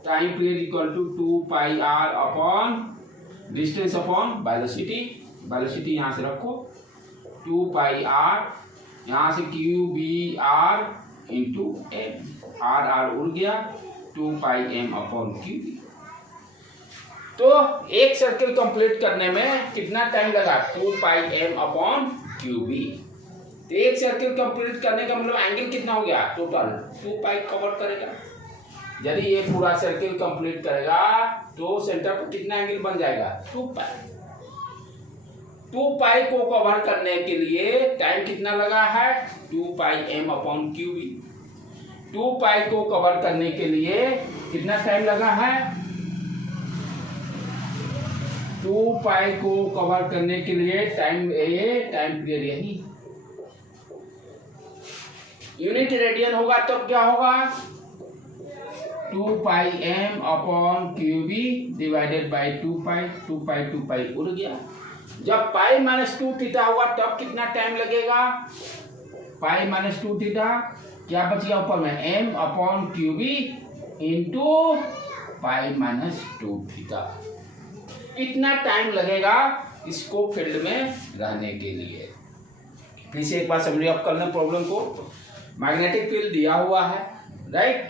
time period equal to 2 pi r upon distance upon velocity, velocity यहाँ से रखो 2 पाई r, यहाँ से Q B R into M, R उड़ गया 2 पाई एम अपॉन क्यू। तो एक सर्किल कंप्लीट करने में कितना टाइम लगा 2 pi M upon Q B. तो एक सर्किल कंप्लीट करने का मतलब एंगल कितना हो गया टोटल 2 पाई कवर करेगा। यदि ये पूरा सर्किल कंप्लीट करेगा तो सेंटर पर कितना एंगल बन जाएगा 2 पाई। 2 पाई को कवर करने के लिए टाइम कितना लगा है 2 pi M upon Q B. 2 पाई को कवर करने के लिए कितना टाइम लगा है, 2 पाई को कवर करने के लिए टाइम, ये टाइम पीरियड यही यूनिट रेडियन होगा तो क्या होगा 2 pi M upon Q B divided by 2 pi, 2 pi उड़ गया। जब पाई माइनस 2 थीटा हुआ तब कितना टाइम लगेगा, पाई माइनस 2 थीटा, क्या बच गया ऊपर में M upon Q B into pi minus 2 theta. इतना टाइम लगेगा इसको फील्ड में रहने के लिए। फिर से एक बार समरी अप करना प्रॉब्लम को। मैग्नेटिक फील्ड दिया हुआ है, राइट,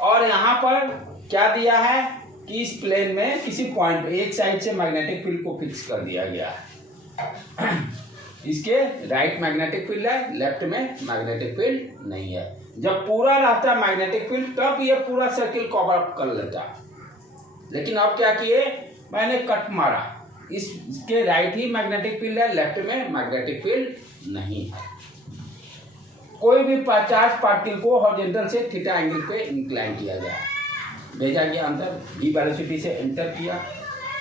और यहाँ पर क्या दिया है कि इस प्लेन में किसी पॉइंट एक साइड से मैग्नेटिक फील्ड को फिक्स कर दिया गया है। इसके राइट मैग्नेटिक फील्ड है, लेफ्ट में मैग्नेटिक फील्ड नहीं है। जब पूरा रहता मैग्नेटिक फील्ड तब ये पूरा सर्किल कवर अप कर लेता, लेकिन अब क्या किए, मैंने कट मारा, इसके राइट ही मैग्नेटिक फील्ड है, लेफ्ट में मैग्नेटिक फील्ड नहीं है। कोई भी 50 पार्टिकल को हॉरिजॉन्टल से थीटा एंगल पे इंक्लाइन किया गया, भेजा गया अंदर, ई वेलोसिटी से एंटर किया।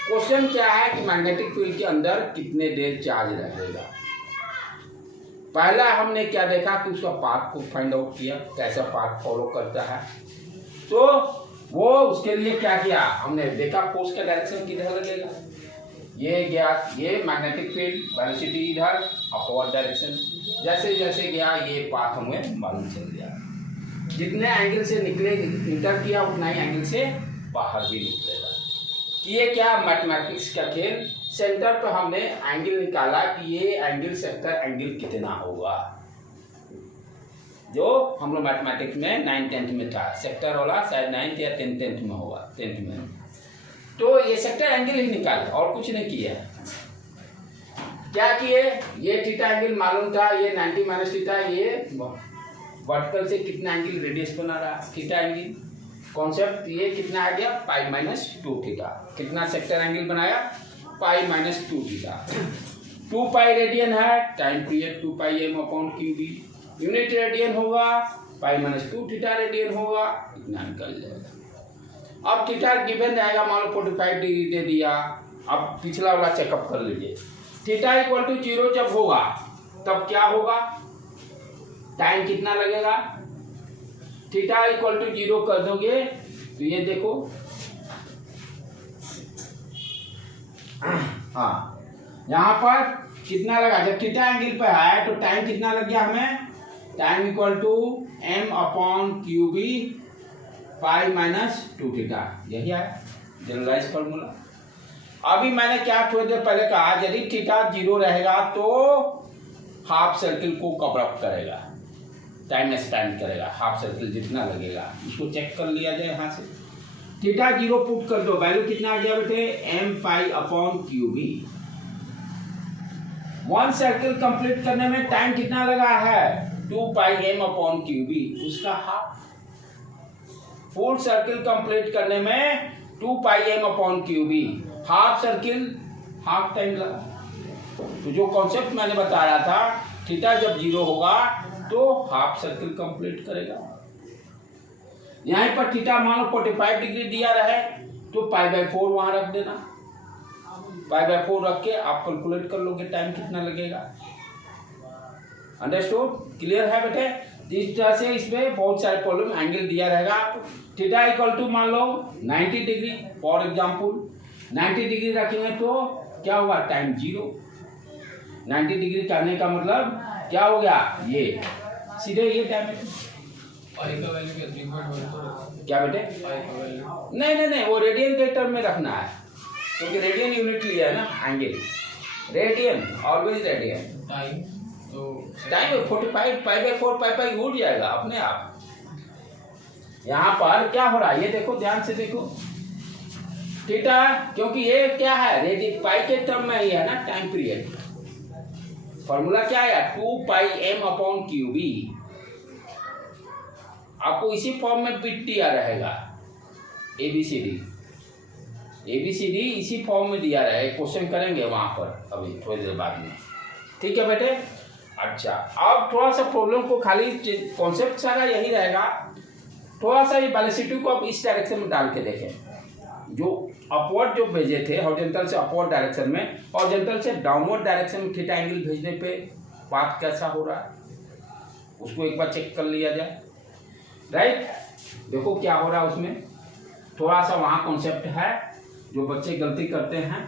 क्वेश्चन क्या है कि मैग्नेटिक फील्ड के अंदर कितने देर चार्ज रहेगा। पहला हमने क्या देखा कि उसका पाथ को फाइंड आउट किया, कैसा पाथ फॉलो करता है। तो वो उसके लिए क्या किया, हमने देखा फोर्स का डायरेक्शन किधर लगेगा, ये गया, ये मैग्नेटिक फील्ड वेलोसिटी इधर अपवर्ड डायरेक्शन, जैसे जैसे गया ये पाथ हमें मालूम चल गया। जितने एंगल से निकले इंटर किया उतना ही एंगल से बाहर भी निकलेगा। कि ये क्या मैथमेटिक्स का खेल, सेंटर पे हमने एंगल निकाला कि ये एंगल सेक्टर एंगल कितना होगा, जो हम लोग मैथमेटिक्स में 9th-10th में था। सेक्टर वाला शायद 9th या 10th में होगा, 10th में। तो ये सेक्टर एंगल ही निकाला और कुछ नहीं किया। क्या किए, ये थीटा एंगल मालूम था, ये 90 माइनस थीटा, ये वर्टिकल से कितना एंगल रेडियस बना रहा थीटा एंगल, कॉन्सेप्ट ये कितना आ गया पाई माइनस 2 थीटा। कितना सेक्टर एंगल बनाया, pi minus 2 theta. 2 pi radian है, time period 2 pi m upon Q B, unit radian होगा, पाई माइनस 2 थीटा रेडियन होगा, इतना निकल जाएगा। अब थीटा गिवन रहेगा, मान लो 45 डिग्री दे दिया। अब पिछला वाला चेकअप कर लीजिए, थीटा इक्वल टू 0 जब होगा तब क्या होगा, टाइम कितना लगेगा। थीटा इक्वल टू 0 कर दोगे तो ये देखो, हाँ यहाँ पर कितना लगा, जब थीटा एंगल पे आया तो टाइम कितना लग गया हमें, time equal to m upon Q B pi minus 2 theta, यही है जनरलाइज फॉर्मूला। अभी मैंने क्या थोड़ी देर पहले कहा, यदि थीटा 0 रहेगा तो हाफ सर्किल को कवर अप करेगा, टाइम स्पेंड करेगा, हाफ सर्किल जितना लगेगा। इसको चेक कर लिया जाए यहाँ से। थीटा 0 पुट कर दो, वैल्यू कितना आ गया बेटे, m pi upon Q B. 1 circle complete करने में टाइम कितना लगा है, 2 pi m upon Q B, उसका हाफ। फुल सर्किल कंप्लीट करने में 2 pi m upon Q B, half circle half time लगा। तो जो कॉन्सेप्ट मैंने बताया था, थीटा जब 0 होगा तो हाफ सर्किल कंप्लीट करेगा। यहाँ पर थीटा मान लो 45 डिग्री दिया रहे तो π/4 वहां रख देना, π/4 रख के आप कैलकुलेट कर लोगे टाइम कितना लगेगा। अंडरस्टूड, क्लियर है बेटे। इस तरह से इसमें बहुत सारे प्रॉब्लम एंगल दिया रहेगा। थीटा इक्वल टू मान लो 90 डिग्री फॉर एग्जाम्पल, 90 डिग्री रखेंगे तो क्या होगा, टाइम 0। 90 डिग्री करने का मतलब क्या हो गया, ये सीधे ये टाइम क्या बेटे, नहीं वो रेडियन के टर्म में रखना है, क्योंकि रेडियन यूनिट लिया है ना angle, radian always radian. Time 45 π/4 पाई उड़ जाएगा अपने आप। यहाँ पर क्या हो रहा है, ये देखो ध्यान से देखो, थीटा क्योंकि ये क्या है, रेडियन पाई के टर्म में ही है ना टाइम पीरियड। फॉर्मूला क्या है, 2 pi m upon Q B. आपको इसी फॉर्म में बिट दिया रहेगा, ABCD इसी फॉर्म में दिया रहेगा। क्वेश्चन करेंगे वहां पर अभी थोड़ी देर बाद में, ठीक है बेटे। अच्छा, अब थोड़ा सा प्रॉब्लम को खाली कॉन्सेप्ट सारा यही रहेगा, थोड़ा सा ये वेलोसिटी को अब इस डायरेक्शन में डाल के देखें। जो अपवर्ड जो भेजे थे हॉरिजॉन्टल से अपवर्ड डायरेक्शन में, हॉरिजॉन्टल से डाउनवर्ड डायरेक्शन में थीटा एंगल भेजने पे पाथ कैसा हो रहा है, उसको एक बार चेक कर लिया जाए। राइट, देखो क्या हो रहा है उसमें, थोड़ा सा वहां कॉन्सेप्ट है जो बच्चे गलती करते हैं।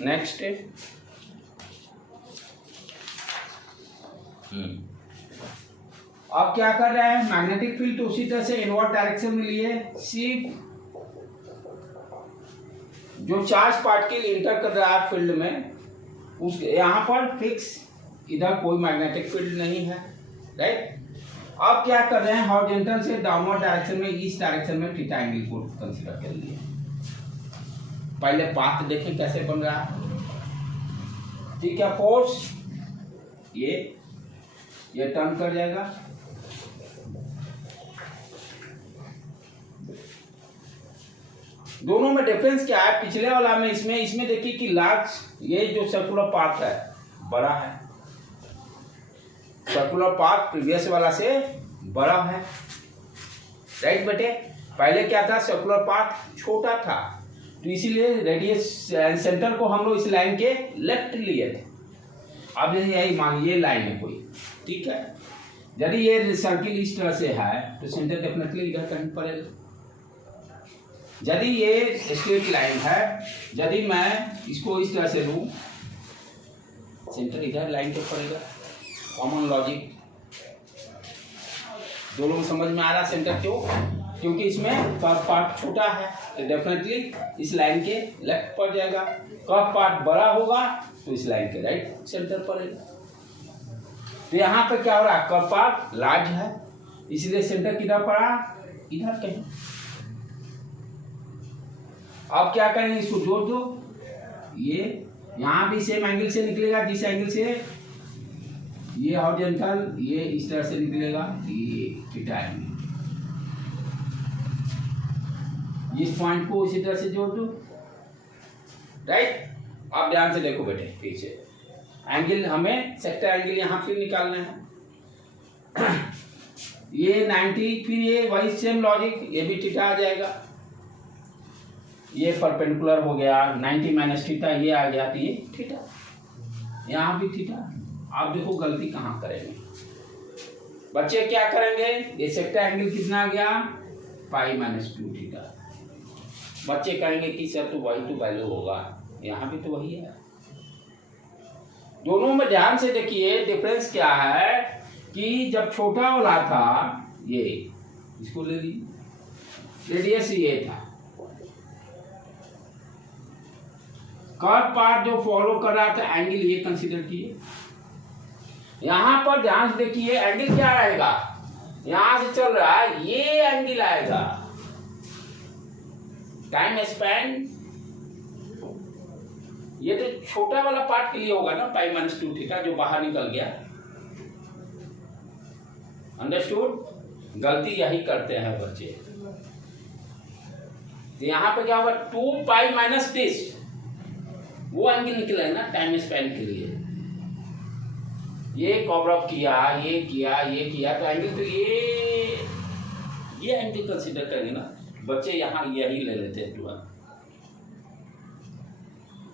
नेक्स्ट अब क्या कर रहे हैं, मैग्नेटिक फील्ड उसी तरह से इनवर्ट डायरेक्शन में लिए, सिर्फ जो चार्ज पार्टिकल इंटर कर रहा है फील्ड में, उस यहाँ पर फिक्स, इधर कोई मैग्नेटिक फील्ड नहीं है। राइट, अब क्या कर रहे हैं, हॉरिजॉन्टल से डाउनवर्ड डायरेक्शन में, इस डायरेक्शन में थीटा एंगल को कंसीडर कर लिए। पहले पाथ देखें कैसे बन रहा है, ठीक है। फोर्स ये टर्न कर जाएगा, दोनों में डिफरेंस क्या है, पिछले वाला में इसमें देखिए कि लार्ज, ये जो सर्कुलर पाथ है बड़ा है, सर्कुलर पाथ प्रीवियस वाला से बड़ा है। राइट बेटे, पहले क्या था, सर्कुलर पाथ छोटा था, तो इसीलिए रेडियस सेंटर को हम लोग इस लाइन के लेफ्ट लिए थे। अब यही मान ये लाइन है कोई, ठीक है, यदि ये सर्किल इस तरह से है तो सेंटर डेफिनेटली इधर कहीं पड़ेगा। यदि ये स्ट्रेट लाइन है, यदि मैं इसको इस तरह से लूँ, सेंटर इधर लाइन पे पड़ेगा। कॉमन लॉजिक दोनों में समझ में आ रहा। सेंटर क्यों? क्योंकि इसमें कर्व पार्ट छोटा है तो डेफिनेटली इस लाइन के लेफ्ट पड़ जाएगा। कर्व पार्ट बड़ा होगा तो इस लाइन के राइट सेंटर पड़ेगा। तो यहाँ पे क्या हो रहा है, कर्व पार्ट लार्ज है इसलिए सेंटर किधर पड़ा, इधर कहीं। अब क्या करेंगे, इसको जोड़ दो। ये यहाँ भी सेम एंगल से निकलेगा, जिस एंगल से ये हॉरिजॉन्टल, ये इस तरह से निकलेगा, ये थीटा एंगल। इस पॉइंट को इसी तरह से जोड़ दो, राइट। आप ध्यान से देखो बेटे, पीछे एंगल हमें सेक्टर एंगल यहाँ फिर निकालना है। ये 90, फिर ये वही सेम लॉजिक, ये भी थीटा आ जाएगा। ये परपेंडिकुलर हो गया 90 माइनस थीटा, ये आ गया तो ये थीटा, यहाँ भी थीटा। आप देखो गलती कहाँ करेंगे बच्चे, क्या करेंगे, ये सेक्टर एंगल कितना आ गया, पाई माइनस 2 थीटा। बच्चे कहेंगे कि सर तो वही तो वैल्यू होगा, यहाँ भी तो वही है। दोनों में ध्यान से देखिए डिफरेंस क्या है कि जब छोटा वाला था, ये इसको ले लीजिए, रेडियस ये था, कर्व पार्ट जो फॉलो कर रहा था एंगल ये कंसीडर किए। यहां पर ध्यान से देखिए एंगल क्या आएगा, यहां से चल रहा है ये एंगल आएगा, टाइम स्पैन ये तो छोटा वाला पार्ट के लिए होगा ना, पाई माइनस 2 थीटा जो बाहर निकल गया। अंडरस्टूड? गलती यही करते हैं बच्चे। तो यहां पर क्या होगा, 2 पाई माइनस दिस, वो एंगल निकला है ना टाइम स्पैन के लिए। ये कवर अप किया, ये किया, ये किया, तो एंगल तो ये एंगल कंसीडर करेंगे ना बच्चे, यहाँ यही ले लेते हैं 12।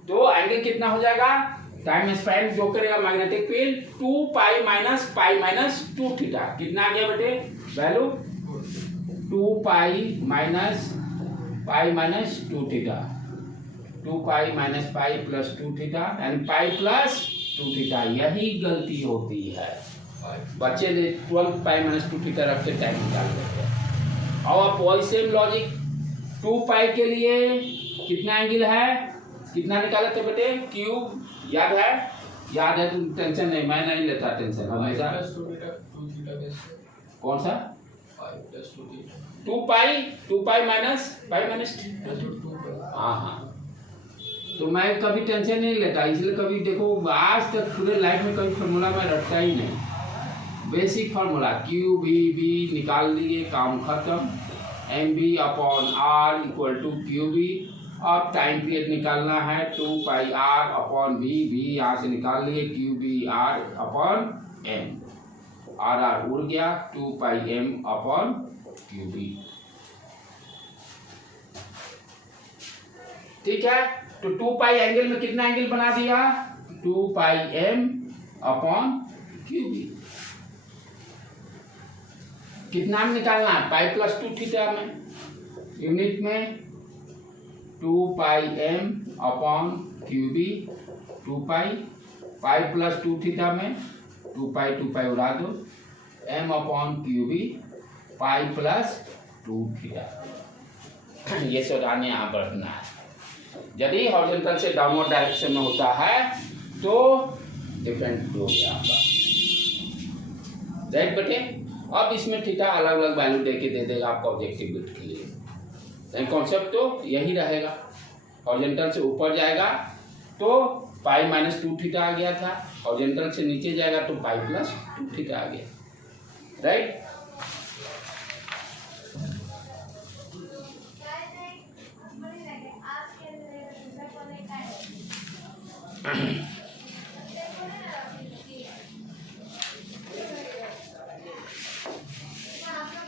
तो एंगल कितना हो जाएगा, टाइम स्पैन जो करेगा मैग्नेटिक फील्ड 2 पाई माइनस 2 थीटा। कितना आ गया बेटे value, 2 pi minus 2 theta, 2 pi minus pi plus 2 theta and pi plus 2 theta. यही गलती होती है बच्चे, 12 पाई माइनस 2 थीटा रख के टाइम निकाल देते हैं। और आप वही सेम लॉजिक 2 पाई के लिए कितना एंगल है, कितना निकाले थे बेटे, क्यूब याद है, याद है तो टेंशन नहीं, मैं नहीं लेता टेंशन हमेशा। कौन सा 2 पाई माइनस हाँ, तो मैं कभी टेंशन नहीं लेता, इसलिए कभी देखो आज तक पूरे लाइफ में कभी फार्मूला मैं रखता ही नहीं। बेसिक फार्मूला क्यू बी निकाल दिए, काम खत्म। M B upon R equal to Q B. अब टाइम पीरियड निकालना है 2 पाई आर अपॉन बी यहाँ से निकाल लिए, Q B R upon M, R उड़ गया, 2 pi M upon Q B. ठीक है, तो 2 पाई एंगल में कितना एंगल बना दिया, 2 pi M upon Q B. कितना में निकालना है, पाई प्लस 2 थीटा में, यूनिट में 2 pi M upon Q B, 2 pi plus 2 theta में 2 पाई उड़ा दो, M upon Q B, pi plus 2 theta. ये सावधानी यहाँ बरतना है। यदि हॉरिजॉन्टल से डाउनवर्ड डायरेक्शन में होता है तो डिफरेंट हो गया आपका, राइट बेटे। अब इसमें थीटा अलग अलग वैल्यू देके दे देगा आपका ऑब्जेक्टिव बिट के लिए। कॉन्सेप्ट तो यही रहेगा, हॉरिजॉन्टल से ऊपर जाएगा तो पाई माइनस 2 थीटा आ गया था, हॉरिजॉन्टल से नीचे जाएगा तो पाई प्लस 2 थीटा आ गया, राइट।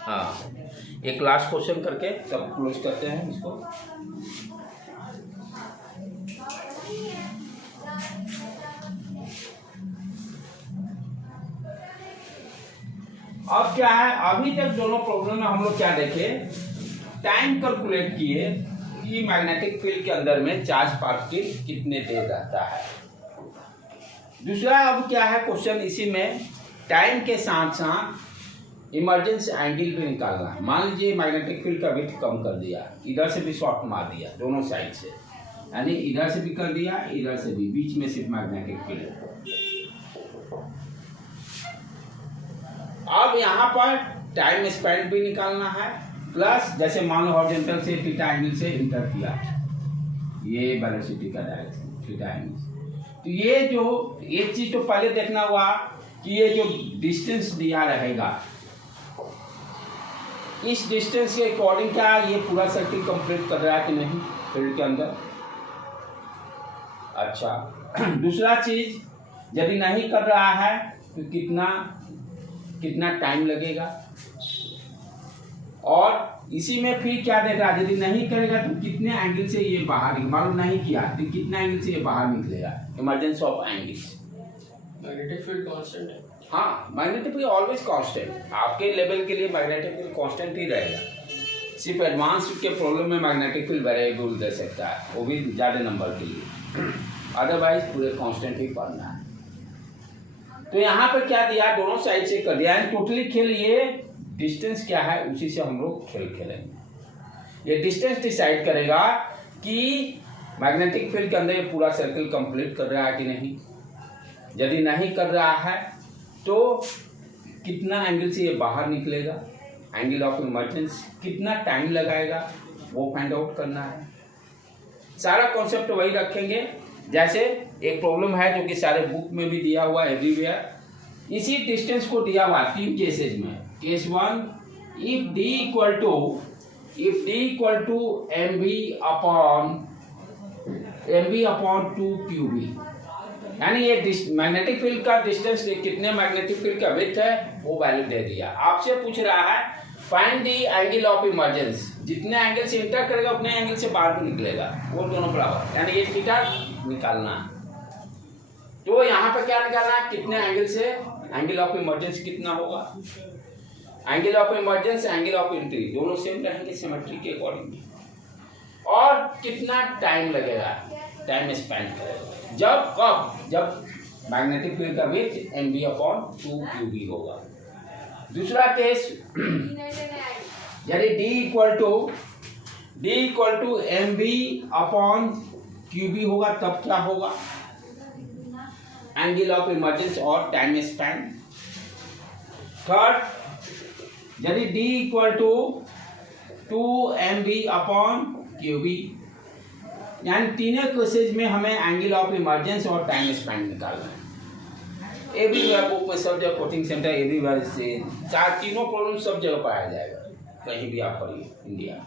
हाँ, एक लास्ट क्वेश्चन करके सब क्लोज करते हैं इसको। अब क्या है, अभी तक दोनों प्रॉब्लम में हम लोग क्या देखे, टाइम कैलकुलेट किए कि मैग्नेटिक फील्ड के अंदर में चार्ज पार्टिकल कितने देर रहता है। दूसरा अब क्या है क्वेश्चन, इसी में टाइम के साथ साथ इमरजेंस एंगल भी निकालना है। मान लीजिए मैग्नेटिक फील्ड का विड्थ कम कर दिया, इधर से भी शॉर्ट मार दिया दोनों साइड से, यानी इधर से भी कर दिया इधर से भी, बीच में सिर्फ मैग्नेटिक फील्ड। अब यहाँ पर टाइम स्पेंड भी निकालना है, प्लस जैसे मान लो हॉरिजॉन्टल से थीटा एंगल से इंटर किया, ये वेलोसिटी का डायरेक्शन थीटा एंगल। तो ये चीज तो पहले देखना हुआ कि ये जो डिस्टेंस दिया रहेगा, इस डिस्टेंस के अकॉर्डिंग क्या ये पूरा सर्किल कंप्लीट कर रहा है कि नहीं फील्ड के अंदर। अच्छा, दूसरा चीज यदि नहीं कर रहा है तो कितना टाइम लगेगा, और इसी में फिर क्या देख रहा है, यदि नहीं करेगा तो कितने एंगल से ये बाहर, मालूम नहीं किया तो कितना एंगल से ये बाहर निकलेगा, emergence of angles. Magnetic field constant है। हाँ, मैग्नेटिक फील्ड ऑलवेज कांस्टेंट, आपके लेवल के लिए मैग्नेटिक फील्ड कांस्टेंट ही रहेगा। सिर्फ एडवांस के प्रॉब्लम में मैग्नेटिक फील्ड वेरिएबल दे सकता है, वो भी ज़्यादा नंबर के लिए, अदरवाइज पूरे कांस्टेंट ही पढ़ना है। तो यहाँ पर क्या दिया, दोनों साइड से कर दिया, टोटली खेल ये डिस्टेंस क्या है उसी से हम लोग खेल खेलेंगे। ये डिस्टेंस डिसाइड करेगा कि मैग्नेटिक फील्ड के अंदर ये पूरा सर्कल कंप्लीट कर रहा है कि नहीं। यदि नहीं कर रहा है तो कितना एंगल से ये बाहर निकलेगा, एंगल ऑफ इमरजेंस, कितना टाइम लगाएगा, वो फाइंड आउट करना है। सारा कॉन्सेप्ट वही रखेंगे जैसे एक प्रॉब्लम है जो कि सारे बुक में भी दिया हुआ एवरीवेयर। इसी डिस्टेंस को दिया हुआ 3 केसेज में। Case 1, if d equal to mv upon 2qb, यानी ये मैग्नेटिक फील्ड का डिस्टेंस कितने मैग्नेटिक फील्ड का विड्थ है वो वैल्यू दे दिया। आपसे पूछ रहा है find the angle of emergence, जितने एंगल से इंटर करेगा उतने एंगल से बाहर भी निकलेगा, वो दोनों बराबर, यानी ये थीटा निकालना है। तो यहाँ पे क्या निकालना है, कितने एंगल से एंगल ऑफ इमरजेंस कितना होगा, angle of emergence angle of entry दोनों सेम रहेंगे सिमेट्री के अकॉर्डिंग, और कितना टाइम लगेगा, टाइम स्पेंड करेगा, जब मैग्नेटिक फील्ड का विड्थ mv अपॉन 2qb होगा। दूसरा केस, यदि d equal to mv upon qb होगा तब क्या होगा, एंगल ऑफ इमरजेंस और टाइम स्पेंड। थर्ड, यदि d equal to 2mv upon qb, यानी तीनों केसेज में हमें एंगल ऑफ इमरजेंस और टाइम स्पेंड निकालना है। एवरीवेयर बुक में सब जगह, कोचिंग सेंटर एवरीवेयर से तीनों प्रॉब्लम सब जगह पाया जाएगा, कहीं भी आप पढ़िए इंडिया,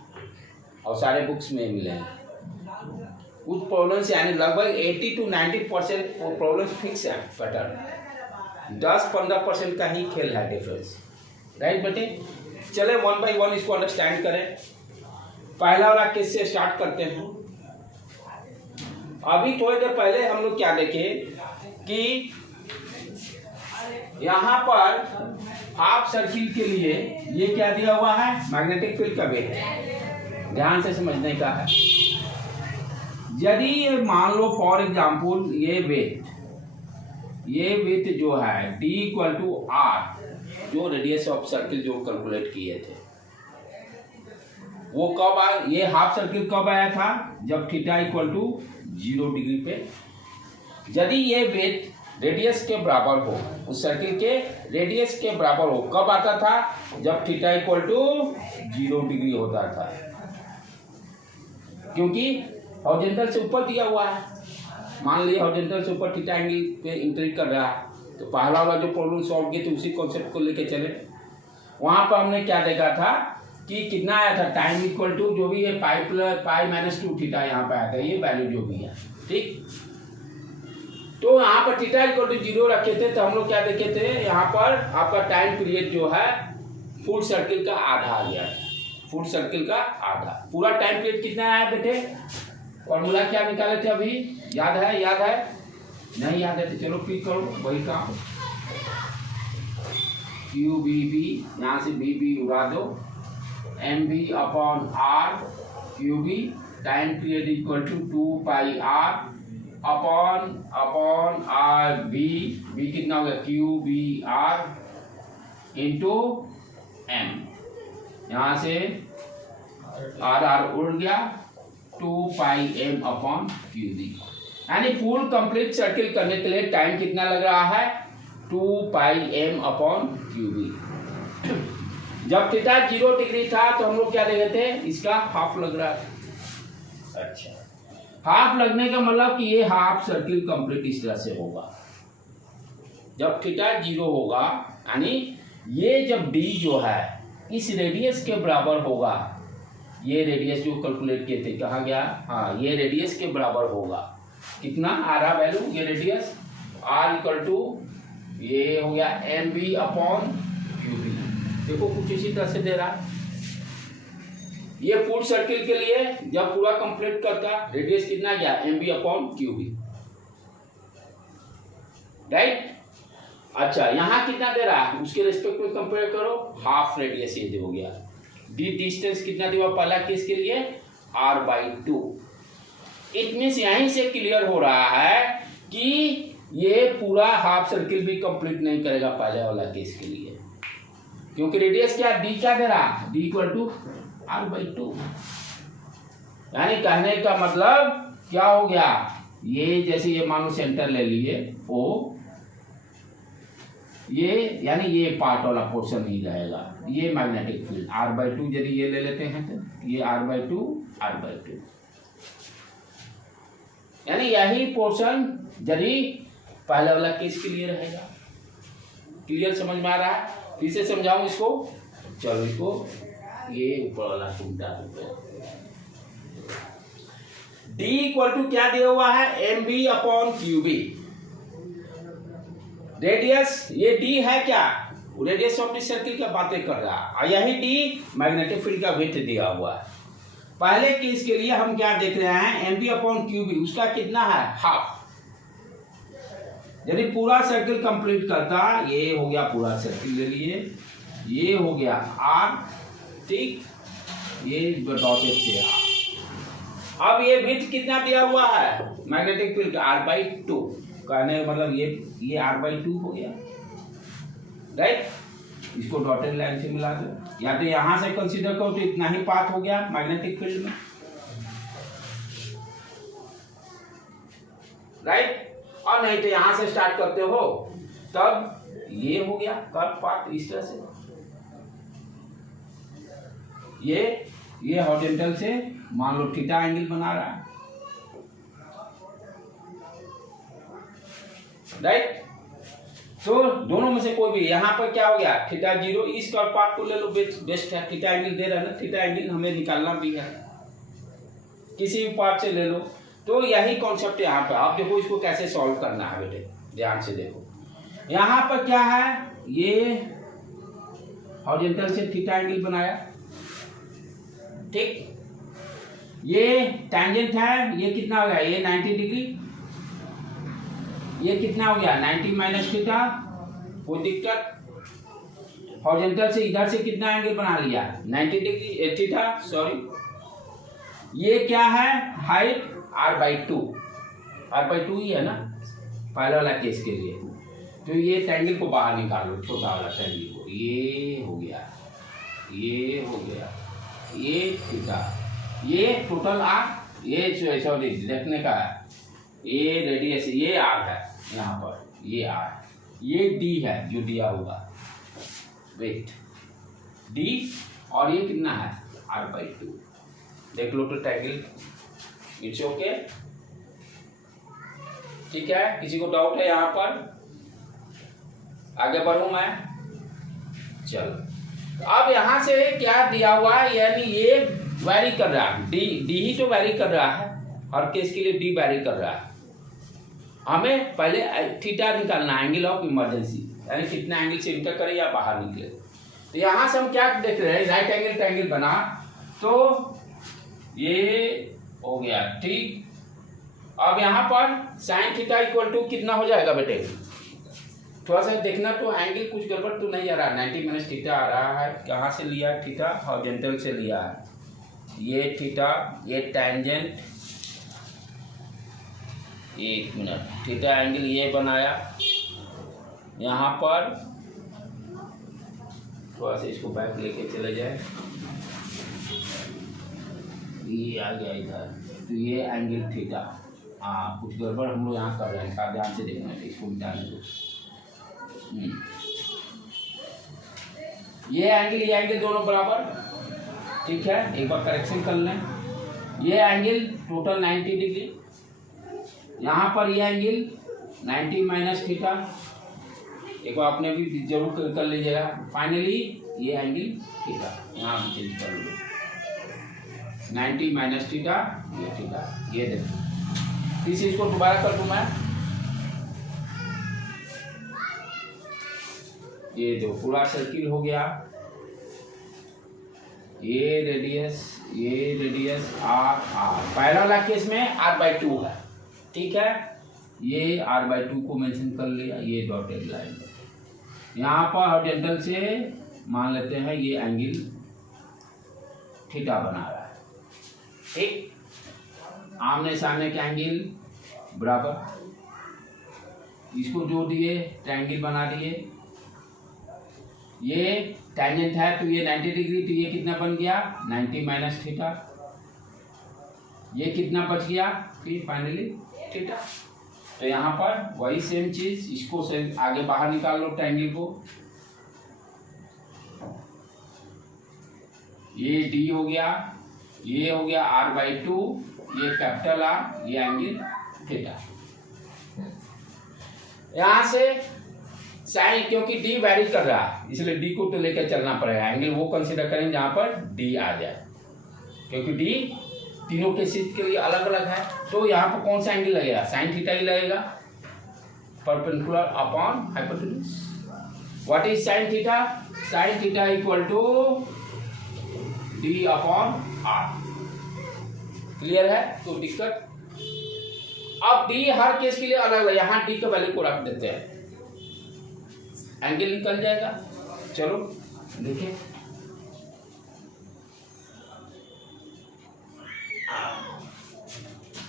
और सारे बुक्स में मिलेंगे। कुछ प्रॉब्लम्स यानी लगभग 80 to 90% प्रॉब्लम्स फिक्स है पैटर्न, 10-15% का ही खेल है डिफरेंस, राइट बेटे। चले 1 by 1 इसको अंडरस्टैंड करें। पहला वाला केस से स्टार्ट करते हैं। अभी थोड़ी देर पहले हम लोग क्या देखे कि यहाँ पर हाफ सर्किल के लिए ये क्या दिया हुआ है, मैग्नेटिक फील्ड का वेट, ध्यान से समझने का है। यदि ये मान लो फॉर एग्जांपल ये वेट जो है d इक्वल टू r, जो रेडियस ऑफ सर्किल जो कैलकुलेट किए थे वो कब आया, ये हाफ सर्किल कब आया था, जब थीटा इक्वल टू 0 डिग्री पे। यदि ये वेट रेडियस के बराबर हो, उस सर्किल के रेडियस के बराबर हो, कब आता था, जब थीटा इक्वल टू 0 डिग्री होता था, क्योंकि हॉरिजॉन्टल से ऊपर दिया हुआ है। मान लिया हॉरिजॉन्टल से ऊपर थीटा एंगल पे इंटरी कर रहा है, तो पहला वाला जो प्रॉब्लम सॉल्व किए थे उसी कॉन्सेप्ट को लेके चले। वहां पर हमने क्या देखा था कि कितना आया था, टाइम इक्वल टू जो भी है पाई माइनस 2 थीटा यहाँ पे आया था, ये वैल्यू जो भी है, ठीक। तो यहाँ पर थीटा इक्वल टू 0 रखे थे, तो हम लोग क्या देखे थे, यहाँ पर आपका टाइम पीरियड जो है फुल सर्किल का आधा आ गया, फुल सर्किल का आधा। पूरा टाइम पीरियड कितना आया बेटे, फॉर्मूला क्या निकाले थे अभी, याद है नहीं याद है तो चलो फिर करो वही काम। क्यू बी बी, यहाँ से बी बी उड़ा दो, M B upon R Q B, time period equal to 2 pi R upon R B, B कितना हो गया Q B R into M, यहाँ से आर आर उड़ गया, 2 pi M upon Q B. यानी फुल कंप्लीट सर्किल करने के लिए टाइम कितना लग रहा है 2 pi M upon Q B. जब थीटा 0 डिग्री था तो हम लोग क्या देखे थे, इसका हाफ लग रहा था। अच्छा, हाफ लगने का मतलब कि ये हाफ सर्किल कंप्लीट इस तरह से होगा। जब थीटा 0 होगा यानी ये जब डी जो है इस रेडियस के बराबर होगा, ये रेडियस जो कैलकुलेट किए थे कहा गया, हाँ ये रेडियस के बराबर होगा। कितना आ रहा वैल्यू, ये रेडियस आर इक्वल टू ये हो गया M B upon Q B. देखो कुछ इसी तरह से दे रहा है। ये फुल सर्किल के लिए जब पूरा कंप्लीट करता रेडियस कितना गया M B upon Q B, right. अच्छा, यहाँ कितना दे रहा है उसके रेस्पेक्ट में कंपेयर करो, हाफ रेडियस ये हो गया। डी डिस्टेंस कितना दिया पहला केस के लिए r/2। इट मीन्स यहीं से क्लियर हो रहा है कि ये पूरा हाफ सर्किल भी कंप्लीट नहीं करेगा पहले वाला केस के लिए, क्योंकि रेडियस क्या डी क्या दे रहा, d इक्वल टू r/2। यानी कहने का मतलब क्या हो गया, ये जैसे ये मानो सेंटर ले लिए ओ, ये यानी ये पार्ट वाला पोर्शन नहीं रहेगा, ये मैग्नेटिक फील्ड r/2 यदि ये ले लेते हैं तो ये r/2 यानी यही पोर्शन यदि पहले वाला केस के लिए रहेगा। क्लियर समझ में आ रहा है, फिर से समझाऊं इसको, चलो इसको ये ऊपर वाला टूटा d इक्वल टू क्या दिया हुआ है M B upon Q B. Radius ये d है क्या, रेडियस ऑफ द सर्किल का बातें कर रहा है, और यही d मैग्नेटिक फील्ड का वेट दिया हुआ है। पहले केस के लिए हम क्या देख रहे हैं M B upon Q B, उसका कितना है हाफ। यदि पूरा सर्किल कंप्लीट करता, ये हो गया पूरा सर्किल ले लिए, ये हो गया r, ठीक, ये डॉटेड से r। अब ये विड्थ कितना दिया हुआ है मैग्नेटिक फील्ड का r/2, कहने का मतलब ये r/2 हो गया, राइट। इसको डॉटेड लाइन से मिला दो, या तो यहां से कंसीडर करो तो इतना ही पाथ हो गया मैग्नेटिक फील्ड में, राइट। और नहीं तो यहां से स्टार्ट करते हो तब ये हो गया कर्व पाथ इस तरह से, ये हॉरिजॉन्टल से मान लो थीटा एंगल बना रहा है, राइट। तो दोनों में से कोई भी, यहाँ पर क्या हो गया थीटा 0, इस कर्व पार्ट को ले लो, बेस्ट है, थीटा एंगल दे रहा है ना, थीटा एंगल हमें निकालना भी है, किसी भी पार्ट से ले लो। तो यही कॉन्सेप्ट यहाँ पे, आप देखो इसको कैसे सॉल्व करना है बेटे, ध्यान से देखो। यहाँ पर क्या है, ये हॉरिजॉन्टल से थीटा एंगल बनाया, ठीक, ये टैंजेंट है, ये कितना हो गया, ये 90 डिग्री, ये कितना हो गया 90 माइनस थीटा, कोई दिक्कत। हॉरिजॉन्टल से इधर से कितना एंगल बना लिया 90 डिग्री थीटा, सॉरी। ये क्या है हाइट r/2 ही है ना पहले वाला केस के लिए। तो ये ट्रायंगल को बाहर निकालो, छोटा वाला ट्रायंगल को, ये हो गया, ये हो गया, ये थीटा, ये टोटल r, ये सॉरी देखने का है, ये रेडियस, ये r है यहाँ पर, ये r, ये d है जो दिया हुआ वेट d, और ये कितना है r/2। देख लो तो ट्रायंगल, इट्स ओके, ठीक है। किसी को डाउट है यहाँ पर, आगे बढ़ूं मैं, चलो। अब यहाँ से क्या दिया हुआ है, यानी ये वैरी कर रहा है, डी ही तो वैरी कर रहा है, हर केस के लिए डी वैरी कर रहा है। हमें पहले थीटा निकालना है, एंगल ऑफ इमरजेंसी, यानी कितना एंगल से इंटर करे या बाहर निकले। तो यहाँ से हम क्या देख रहे हैं, राइट एंगल ट्रायंगल बना, तो ये हो गया, ठीक। अब यहाँ पर साइन थीटा इक्वल टू कितना हो जाएगा बेटे थोड़ा सा देखना तो एंगल कुछ गड़बड़ तो नहीं आ रहा। 90 माइनस थीटा आ रहा है। कहाँ से लिया है थीटा? हॉरिजॉन्टल से लिया है। ये थीटा, ये टैंजेंट, 1 मिनट, थीटा एंगल ये बनाया। यहाँ पर थोड़ा सा इसको बैक लेके चले जाए, ये आ गया इधर, तो ये एंगल थीटा। हाँ, कुछ गड़बड़ हम लोग यहाँ कर रहे हैं, का ध्यान से देखना है, इसको मिटाने दो। ये एंगल दोनों बराबर, ठीक है। एक बार करेक्शन कर लें। ये एंगल टोटल 90 डिग्री, यहाँ पर ये एंगल 90 माइनस थीटा, एक बार आपने भी जरूर कर लीजिएगा। फाइनली ये एंगल थीटा, यहाँ भी चेंज कर लो, 90 माइनस थीटा, ये थीटा, ये देखो। इस चीज को दोबारा कर दूं मैं, ये जो पूरा सर्किल हो गया, ये रेडियस आर पहला वाला केस में r/2 है, ठीक है। ये r/2 को मेंशन कर लिया, ये डॉटेड लाइन। यहाँ पर हॉरिजॉन्टल से मान लेते हैं ये एंगल थीटा बना रहा है, ठीक। आमने सामने के एंगल बराबर, इसको जोड़ दिए, ट्रायंगल बना दिए। ये टैंजेंट है तो ये 90 डिग्री, तो ये कितना बन गया 90 माइनस थीटा। ये कितना बच गया फिर फाइनली थीटा। तो यहाँ पर वही सेम चीज, इसको से आगे बाहर निकाल लो ट्रायंगल को। ये डी हो गया, ये हो गया r/2, ये कैपिटल R, ये एंगल थीटा। यहाँ से साइन, क्योंकि डी वैरी कर रहा है इसलिए डी को तो लेकर चलना पड़ेगा। एंगल वो कंसीडर करें जहाँ पर डी आ जाए, क्योंकि डी तीनों के सीट के लिए अलग अलग है। तो यहाँ पर कौन सा एंगल लगेगा? साइन थीटा ही लगेगा, perpendicular upon hypotenuse. What is sine theta? Sine theta equal to D upon R. Clear है? तो दिक्कत, अब डी हर केस के लिए अलग है, यहाँ डी का वैल्यू को रख देते हैं, एंगल निकल जाएगा। चलो देखिए,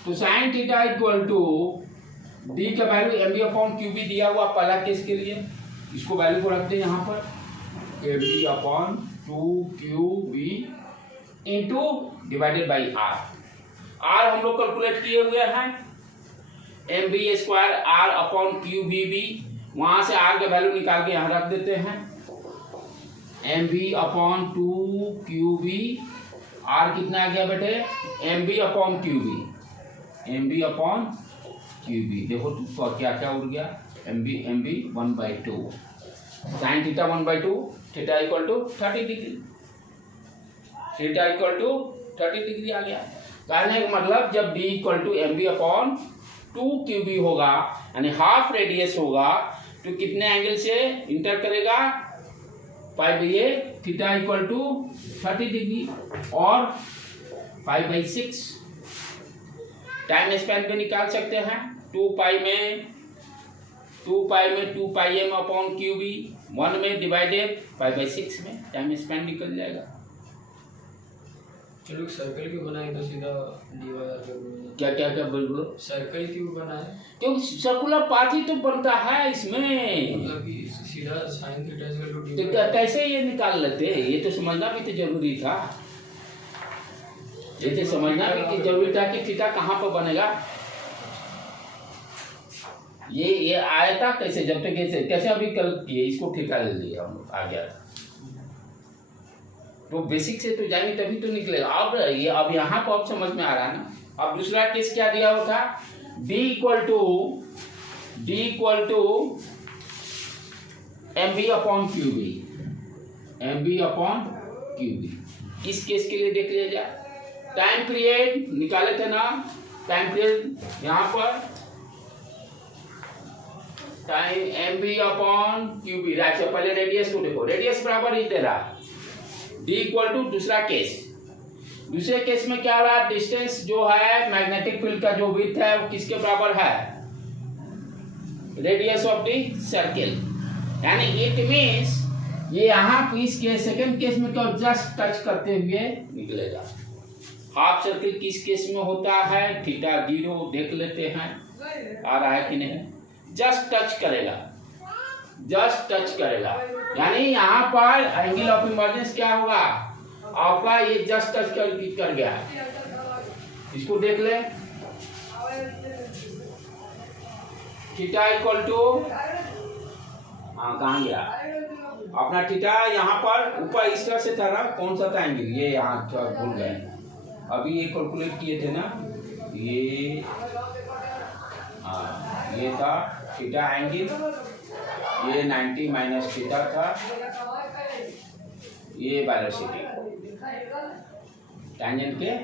तो sine theta equal to D का वैल्यू mb अपॉन क्यूबी दिया हुआ पहला केस के लिए, इसको वैल्यू को रखते हैं यहाँ पर mb upon 2qb into divided by r। r हम लोग कैलकुलेट किए हुए हैं, mb square r upon Q B, वहां से r का वैल्यू निकाल के यहाँ रख देते हैं। mb अपॉन 2qb, r कितना आ गया बेटे? mb upon QB, mb upon QB. देखो तो क्या क्या उड़ गया, mb 1/2, sine theta 1/2, theta equal to 30 degree, theta equal to 30 degree आ गया। कहने का मतलब जब d equal to mb upon 2qb होगा, यानी हाफ रेडियस होगा, तो कितने एंगल से इंटर करेगा? पाई/a, थीटा इक्वल टू 30 डिग्री और 5/6। टाइम स्पैन पे निकाल सकते हैं, 2 पाई में 2 पाई m अपॉन क्यूबी, 1 में डिवाइडेड 5/6 में टाइम स्पैन निकल जाएगा। चलो सर्कल क्यों बनाए तो सीधा क्या क्या क्या बोलो, सर्कल क्यों बनाए? क्योंकि सर्कुलर पाथ ही तो बनता है इसमें, मतलब कि सीधा साइन थीटा इक्वल टू तो कैसे ये निकाल लेते? ये तो समझना भी तो जरूरी था, ये तो समझना भी जरूरी था कि थीटा कहाँ पर बनेगा। ये आया था कैसे, जब तक कैसे अभी कल किए, इसको ठेका ले लिया हम लोग, आ गया था। तो बेसिक से तो जाएंगे तभी तो निकलेगा। अब ये अब यहाँ पर अब समझ में आ रहा है ना। अब दूसरा केस क्या दिया हुआ था? d equal to mb upon QB, mb upon Q B. इस केस के लिए देख लिया जाए। टाइम पीरियड निकाले थे ना, टाइम पीरियड यहाँ पर time mb upon Q B, right से पहले रेडियस को देखो, रेडियस बराबर ही दे रहा, d इक्वल टू दूसरा केस। दूसरे केस में क्या हो रहा है? डिस्टेंस जो है मैग्नेटिक फील्ड का जो विड्थ है वो किसके बराबर है? Radius of the circle. यानी इट मीन्स ये यहाँ पे इसके सेकंड केस में तो जस्ट टच करते हुए निकलेगा। हाफ सर्किल किस केस में होता है, थीटा 0 देख लेते हैं आ रहा है कि नहीं, जस्ट टच करेगा, जस्ट टच करेगा, यानी यहाँ पर एंगल ऑफ इमर्जेंस क्या होगा आपका, ये जस्ट टच कर गया। इसको देख ले, थीटा इक्वल टू, हाँ कहाँ गया अपना थीटा, यहाँ पर ऊपर इस तरह से था ना, कौन सा था एंगल, ये यहाँ भूल गए, अभी ये कैलकुलेट किए थे ना, ये हाँ ये था थीटा एंगल, ये 90 माइनस थीटा था, ये वेलोसिटी टैंजेंट के,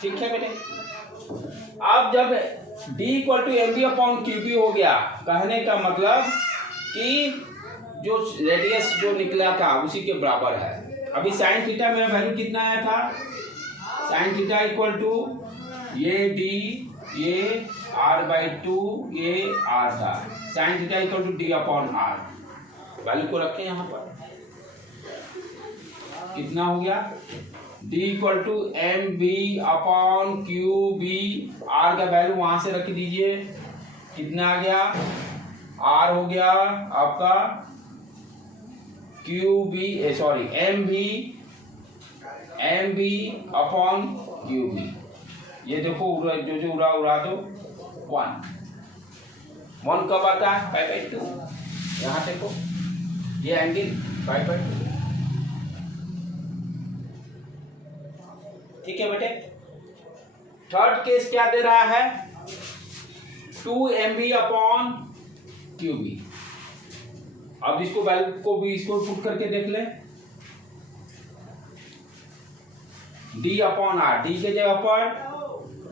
ठीक है बेटे। अब जब d equal to M B upon Q B हो गया, कहने का मतलब कि जो रेडियस जो निकला था उसी के बराबर है। अभी साइन थीटा मेरा वैल्यू कितना आया था, साइन थीटा इक्वल टू ये d, ये r/2, ये r था, sine theta equal to d upon r, value को रखें यहाँ पर, कितना हो गया d equal to M B upon Q B, r का वैल्यू वहां से रख दीजिए, कितना आ गया, r हो गया आपका Q B, sorry M B upon Q B, ये देखो जो जो उड़ा दो 1 कब आता है, 5/2, यहाँ देखो ये एंगल 5/2, ठीक है बेटे। थर्ड केस क्या दे रहा है, 2mb अपॉन क्यू बी। अब इसको वैल्यू को भी इसको पुट करके देख ले, d अपॉन r, d के जगह पर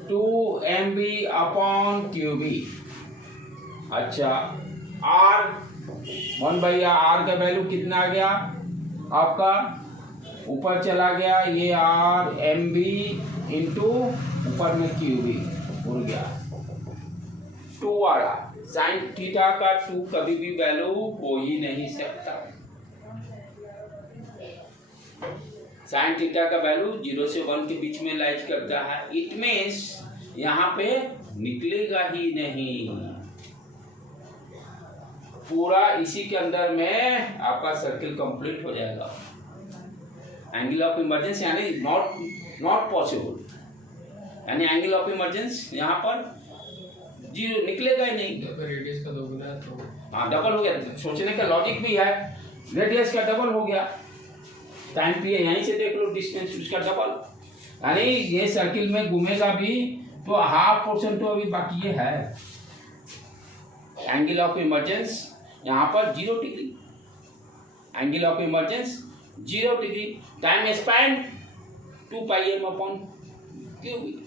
2mb अपॉन क्यू बी, अच्छा r 1/r का वैल्यू कितना आ गया आपका, ऊपर चला गया ये r एम बी इंटू ऊपर में क्यू बी उड़ गया, 2 आ रहा, साइन थीटा का 2 कभी भी वैल्यू हो ही नहीं सकता, साइन थीटा का वैल्यू 0 से 1 के बीच में लाइज करता है, इट मीन्स यहाँ पे निकलेगा ही नहीं, पूरा इसी के अंदर में आपका सर्किल कंप्लीट हो जाएगा। एंगल ऑफ इमरजेंस यानी नॉट पॉसिबल, यानी एंगल ऑफ इमरजेंस यहाँ पर 0 निकलेगा ही नहीं, रेडियस का दोगुना है तो हाँ डबल हो गया, सोचने का लॉजिक भी है, रेडियस का डबल हो गया, टाइम पी यहीं से देख लो डिस्टेंस उसका डबल, यानी ये सर्किल में घूमेगा भी तो हाफ पोर्शन तो अभी बाकी ये है। एंगल ऑफ इमरजेंस यहाँ पर 0 degree, angle of emergence 0 degree, time span 2πm upon Q B.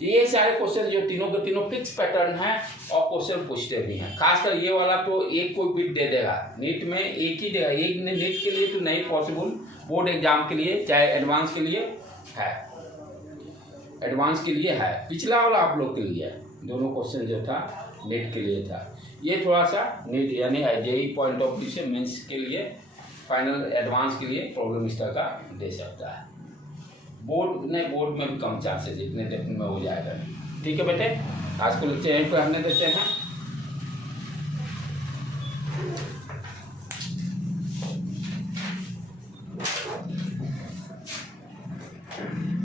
ये सारे क्वेश्चन जो तीनों के तीनों फिक्स पैटर्न है और क्वेश्चन पूछते भी हैं, खासकर ये वाला तो एक कोई बिट दे देगा, नीट में एक ही देगा, एक नीट के लिए तो नहीं पॉसिबल, बोर्ड एग्जाम के लिए चाहे एडवांस के लिए है, एडवांस के लिए है, पिछला वाला आप लोग के लिए दोनों क्वेश्चन जो था नीट के लिए था, ये थोड़ा सा नीट यानी जेईई पॉइंट ऑफ व्यू से मेंस के लिए फाइनल एडवांस के लिए प्रॉब्लम इस तरह का दे सकता है, बोर्ड में भी कम चांसेस, इतने डेप्थ में हो जाएगा। ठीक है बेटे, आज को लेक्चर यहीं पर हमने देते हैं।